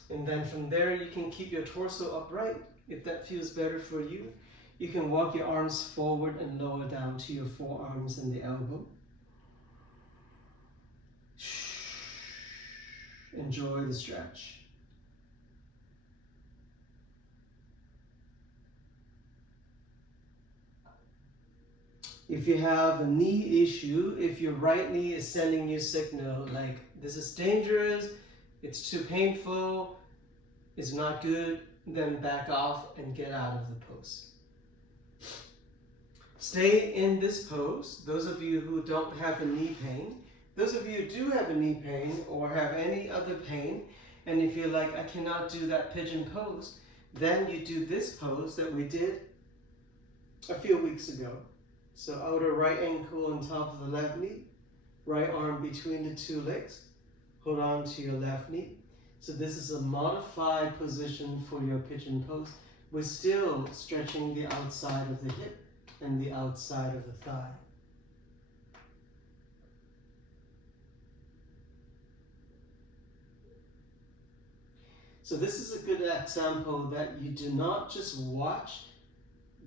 And then from there, you can keep your torso upright if that feels better for you. You can walk your arms forward and lower down to your forearms and the elbow. Enjoy the stretch. If you have a knee issue, if your right knee is sending you signal like this is dangerous, it's too painful, it's not good, then back off and get out of the pose. Stay in this pose. Those of you who don't have a knee pain, those of you who do have a knee pain or have any other pain, and you feel like I cannot do that pigeon pose, then you do this pose that we did a few weeks ago. So outer right ankle on top of the left knee, right arm between the two legs, hold on to your left knee. So this is a modified position for your pigeon pose. We're still stretching the outside of the hip and the outside of the thigh. So this is a good example that you do not just watch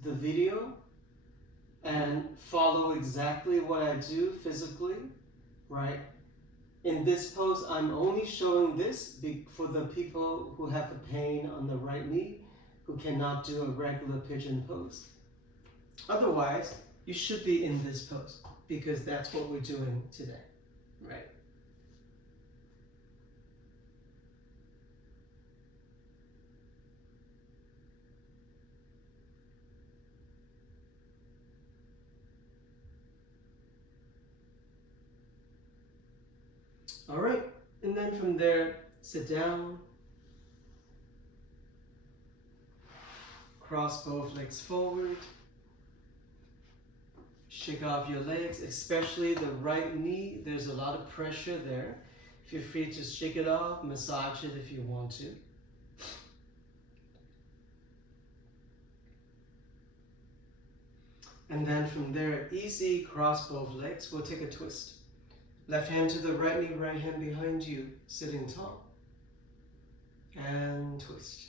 the video and follow exactly what I do physically, right? In this pose, I'm only showing this for the people who have a pain on the right knee, who cannot do a regular pigeon pose. Otherwise, you should be in this pose because that's what we're doing today, right? All right, and then from there, sit down, cross both legs forward, shake off your legs, especially the right knee. There's a lot of pressure there. Feel free to shake it off, massage it if you want to. And then from there, easy, cross both legs. We'll take a twist. Left hand to the right knee, right hand behind you, sitting tall. And twist.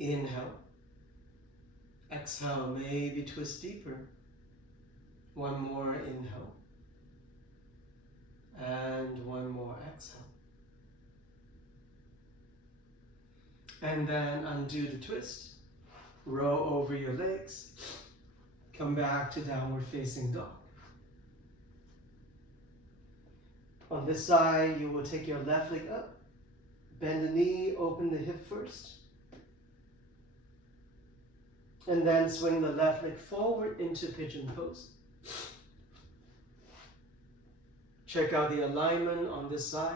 Inhale. Exhale, maybe twist deeper. One more inhale. And one more exhale. And then undo the twist. Roll over your legs. Come back to downward facing dog. On this side, you will take your left leg up, bend the knee, open the hip first, and then swing the left leg forward into pigeon pose. Check out the alignment on this side.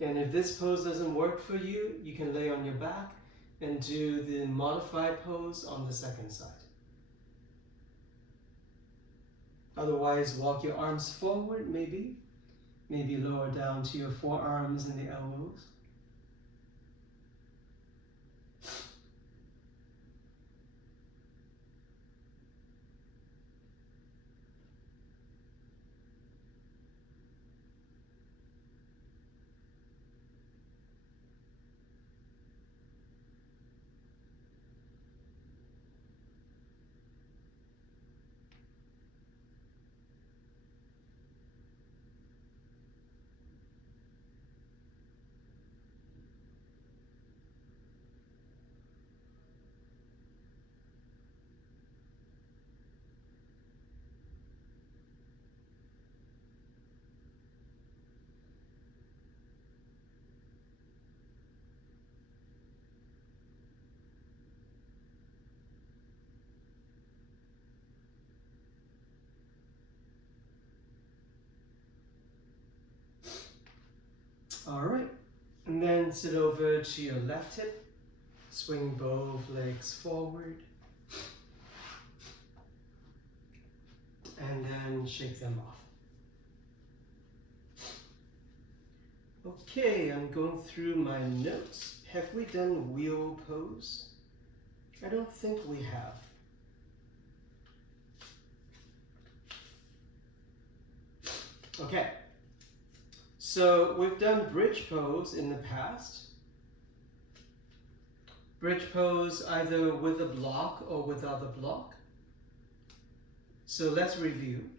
And if this pose doesn't work for you, you can lay on your back and do the modified pose on the second side. Otherwise, walk your arms forward, maybe lower down to your forearms and the elbows. All right, and then sit over to your left hip, swing both legs forward, and then shake them off. Okay, I'm going through my notes. Have we done wheel pose? I don't think we have. Okay. So we've done bridge pose in the past. Bridge pose either with a block or without a block. So let's review.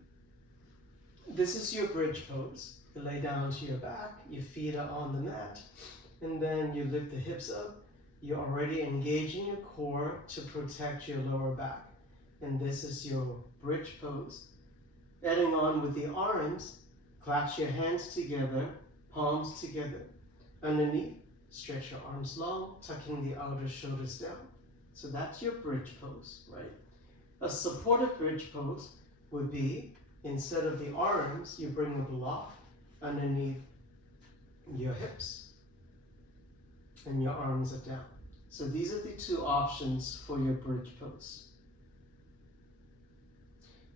This is your bridge pose. You lay down to your back, your feet are on the mat, and then you lift the hips up. You're already engaging your core to protect your lower back. And this is your bridge pose. Adding on with the arms, clasp your hands together, palms together. Underneath, stretch your arms long, tucking the outer shoulders down. So that's your bridge pose, right? A supportive bridge pose would be, instead of the arms, you bring the block underneath your hips and your arms are down. So these are the two options for your bridge pose.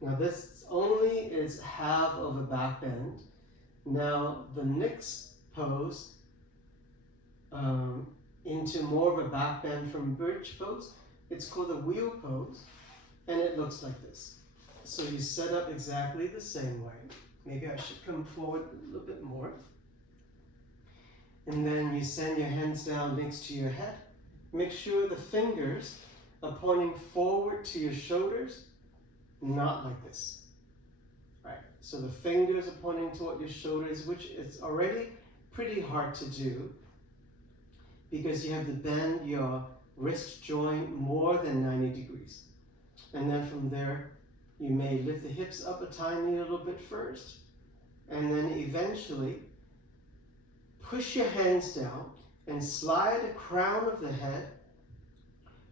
Now this only is half of a back bend. Now the next pose, into more of a back bend from bridge pose, it's called the wheel pose, and it looks like this. So you set up exactly the same way. Maybe I should come forward a little bit more. And then you send your hands down next to your head. Make sure the fingers are pointing forward to your shoulders, not like this. Right? So the fingers are pointing toward your shoulders, which is already pretty hard to do because you have to bend your wrist joint more than 90 degrees. And then from there, you may lift the hips up a tiny little bit first, and then eventually push your hands down and slide the crown of the head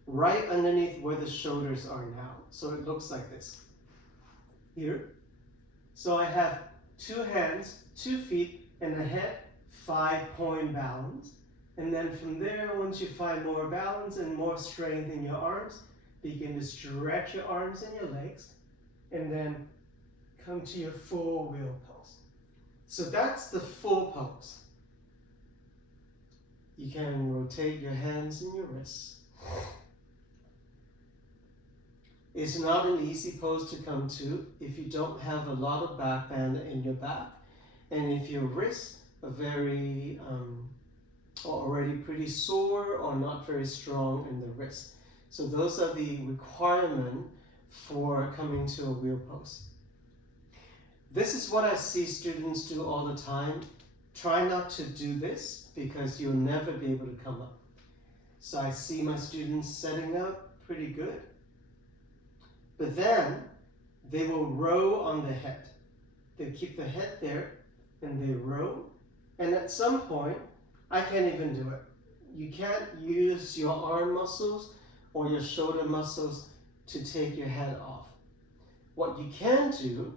right underneath where the shoulders are now. So it looks like this. Here. So I have 2 hands, 2 feet, and a head, 5-point balance. And then from there, once you find more balance and more strength in your arms, begin to stretch your arms and your legs, and then come to your full wheel pose. So that's the full pose. You can rotate your hands and your wrists. It's not an easy pose to come to if you don't have a lot of back bend in your back, and if your wrists are very already pretty sore or not very strong in the wrist. So those are the requirements for coming to a wheel pose. This is what I see students do all the time. Try not to do this because you'll never be able to come up. So I see my students setting up pretty good, but then they will row on the head. They keep the head there and they row, and at some point I can't even do it. You can't use your arm muscles or your shoulder muscles to take your head off. What you can do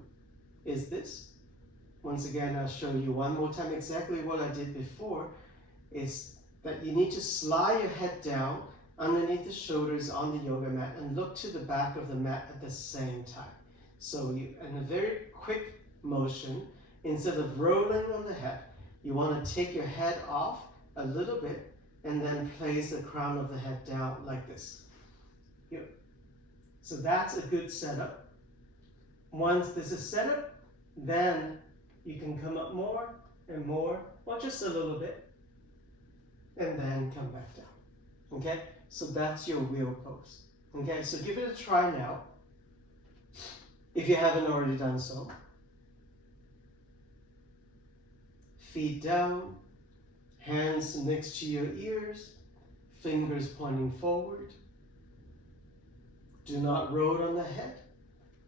is this. Once again, I'll show you one more time exactly what I did before, is that you need to slide your head down underneath the shoulders on the yoga mat and look to the back of the mat at the same time. So you, in a very quick motion, instead of rolling on the head, you want to take your head off a little bit and then place the crown of the head down like this. Here. So that's a good setup. Once this is set up, then you can come up more and more, or just a little bit, and then come back down. Okay? So that's your wheel pose. Okay? So give it a try now, if you haven't already done so. Feet down, hands next to your ears, fingers pointing forward. Do not roll on the head.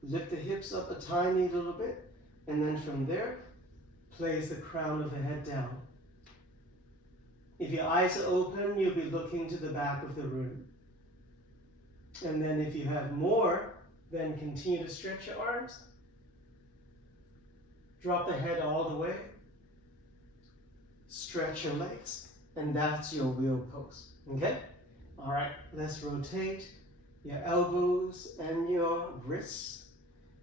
Lift the hips up a tiny little bit, and then from there, place the crown of the head down. If your eyes are open, you'll be looking to the back of the room. And then if you have more, then continue to stretch your arms. Drop the head all the way. Stretch your legs, and that's your wheel pose. Okay? All right, let's rotate your elbows and your wrists.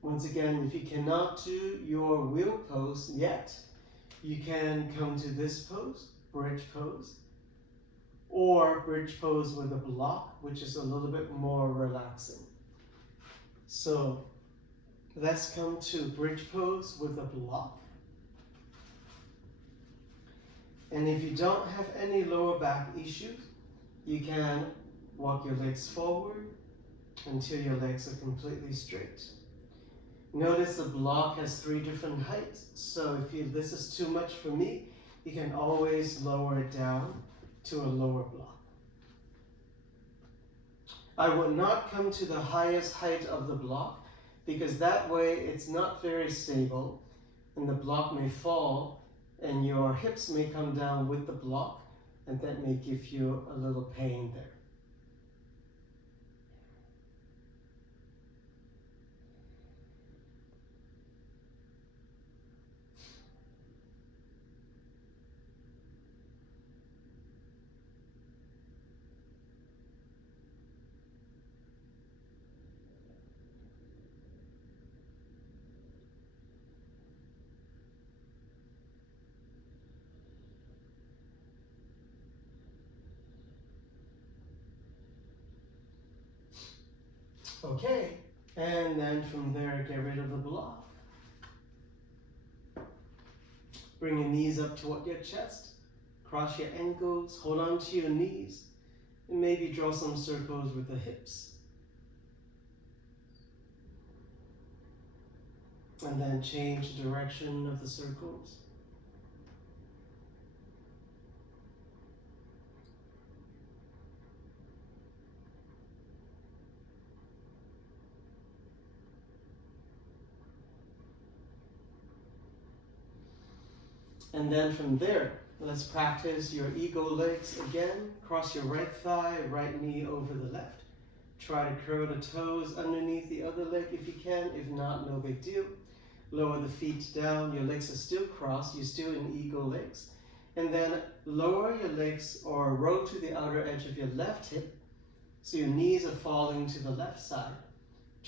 Once again, if you cannot do your wheel pose yet, you can come to this pose, bridge pose, or bridge pose with a block, which is a little bit more relaxing. So let's come to bridge pose with a block. And if you don't have any lower back issues, you can walk your legs forward until your legs are completely straight. Notice the block has 3 different heights, so if this is too much for me, you can always lower it down to a lower block. I would not come to the highest height of the block because that way it's not very stable and the block may fall and your hips may come down with the block, and that may give you a little pain there. Okay, and then from there, get rid of the block. Bring your knees up toward your chest. Cross your ankles, hold on to your knees, and maybe draw some circles with the hips. And then change the direction of the circles. And then from there, let's practice your eagle legs again. Cross your right thigh, right knee over the left. Try to curl the toes underneath the other leg if you can. If not, no big deal. Lower the feet down. Your legs are still crossed. You're still in eagle legs. And then lower your legs or roll to the outer edge of your left hip so your knees are falling to the left side.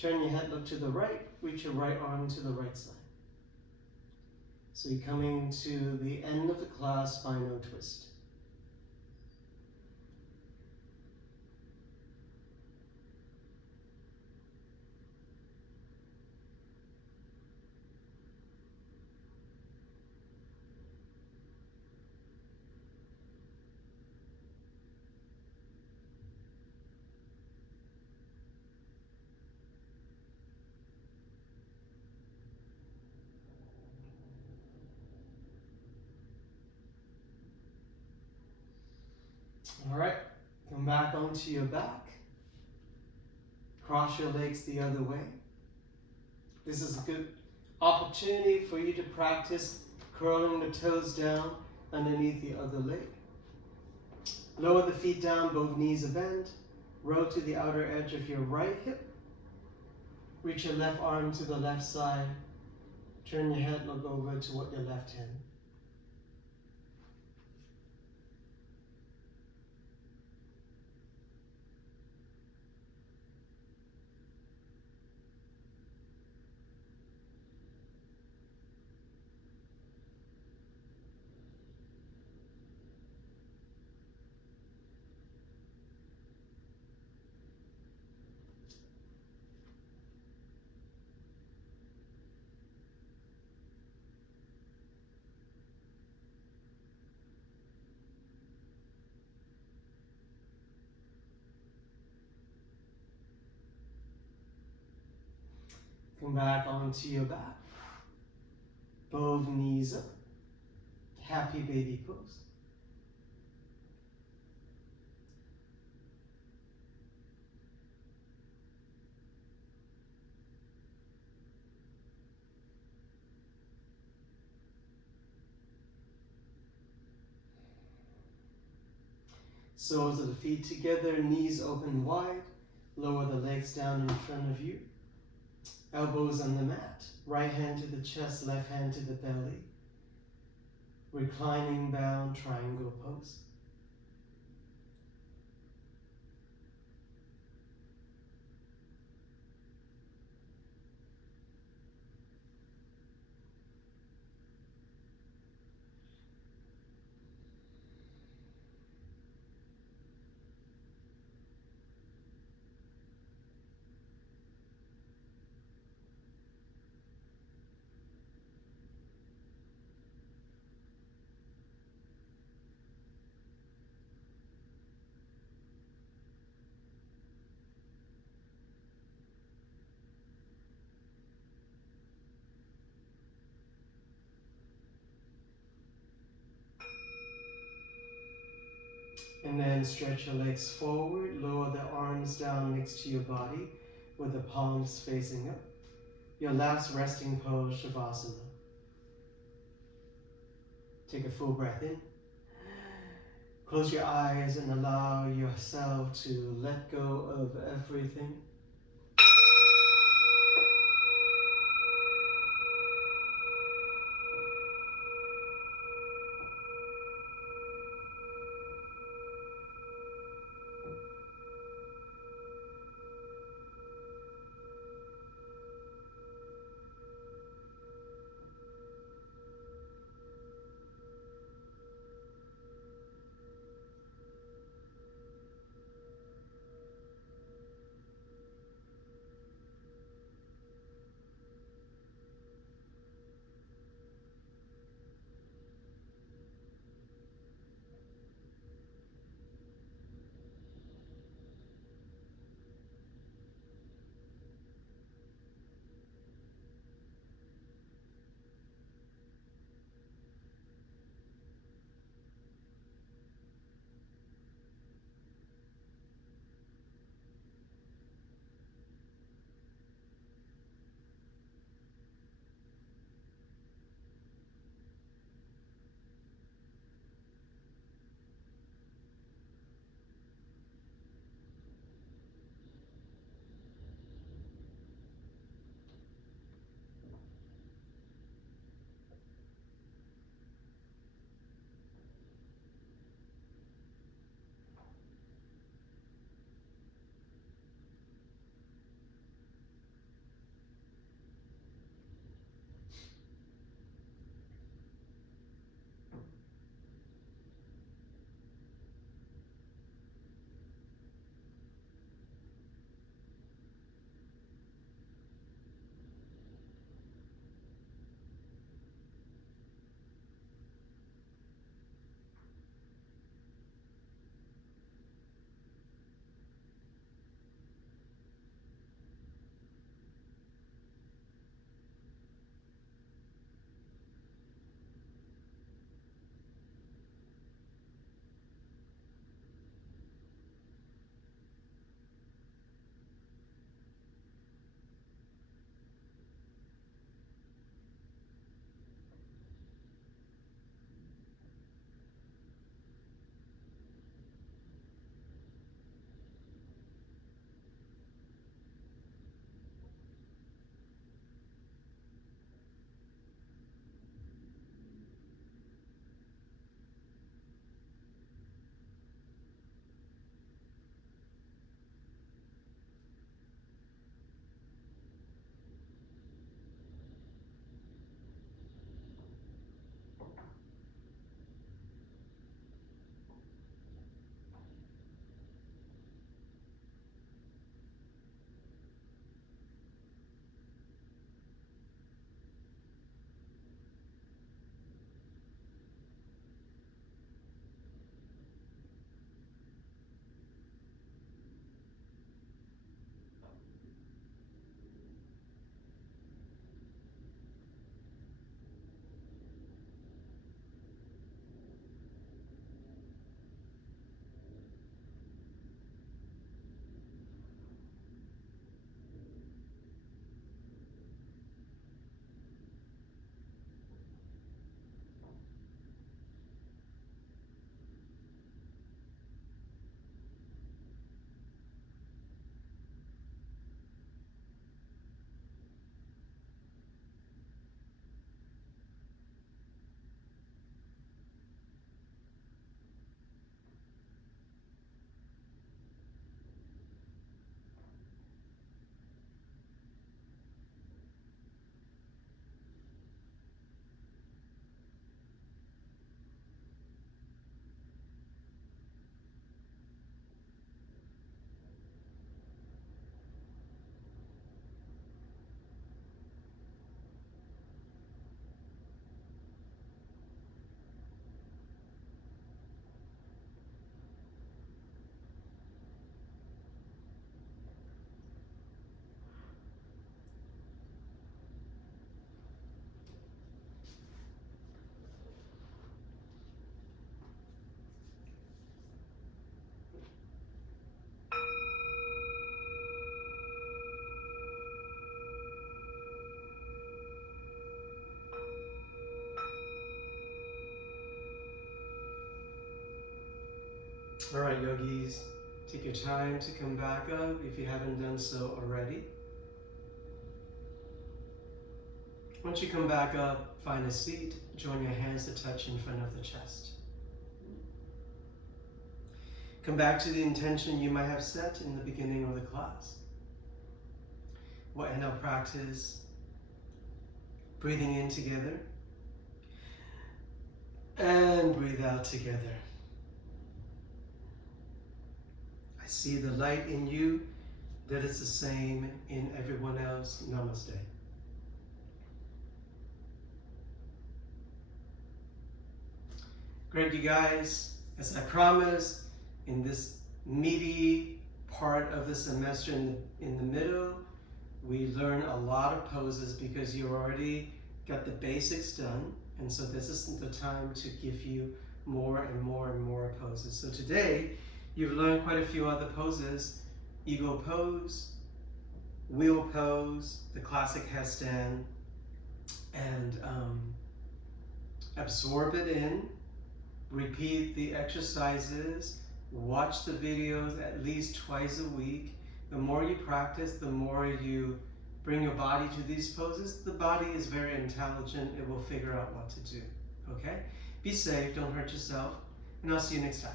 Turn your head, look to the right. Reach your right arm to the right side. So you're coming to the end of the class, spinal twist. All right, come back onto your back. Cross your legs the other way. This is a good opportunity for you to practice curling the toes down underneath the other leg. Lower the feet down, both knees are bent. Roll to the outer edge of your right hip. Reach your left arm to the left side. Turn your head, look over toward your left hand. Come back onto your back. Both knees up. Happy baby pose. Soles of the feet together, knees open wide. Lower the legs down in front of you. Elbows on the mat. Right hand to the chest, left hand to the belly. Reclining bound triangle pose. And then stretch your legs forward, lower the arms down next to your body with the palms facing up. your last resting pose, Shavasana. Take a full breath in. Close your eyes and allow yourself to let go of everything. All right, yogis, take your time to come back up if you haven't done so already. Once you come back up, find a seat, join your hands to touch in front of the chest. Come back to the intention you might have set in the beginning of the class. We'll end our practice breathing in together and breathe out together. I see the light in you that is the same in everyone else. Namaste. Great, you guys. As I promised, in this meaty part of the semester in the middle, we learn a lot of poses because you already got the basics done. And so this isn't the time to give you more and more and more poses. So today, you've learned quite a few other poses. Eagle pose, wheel pose, the classic headstand, and absorb it in. Repeat the exercises. Watch the videos at least twice a week. The more you practice, the more you bring your body to these poses. The body is very intelligent. It will figure out what to do. Okay? Be safe. Don't hurt yourself. And I'll see you next time.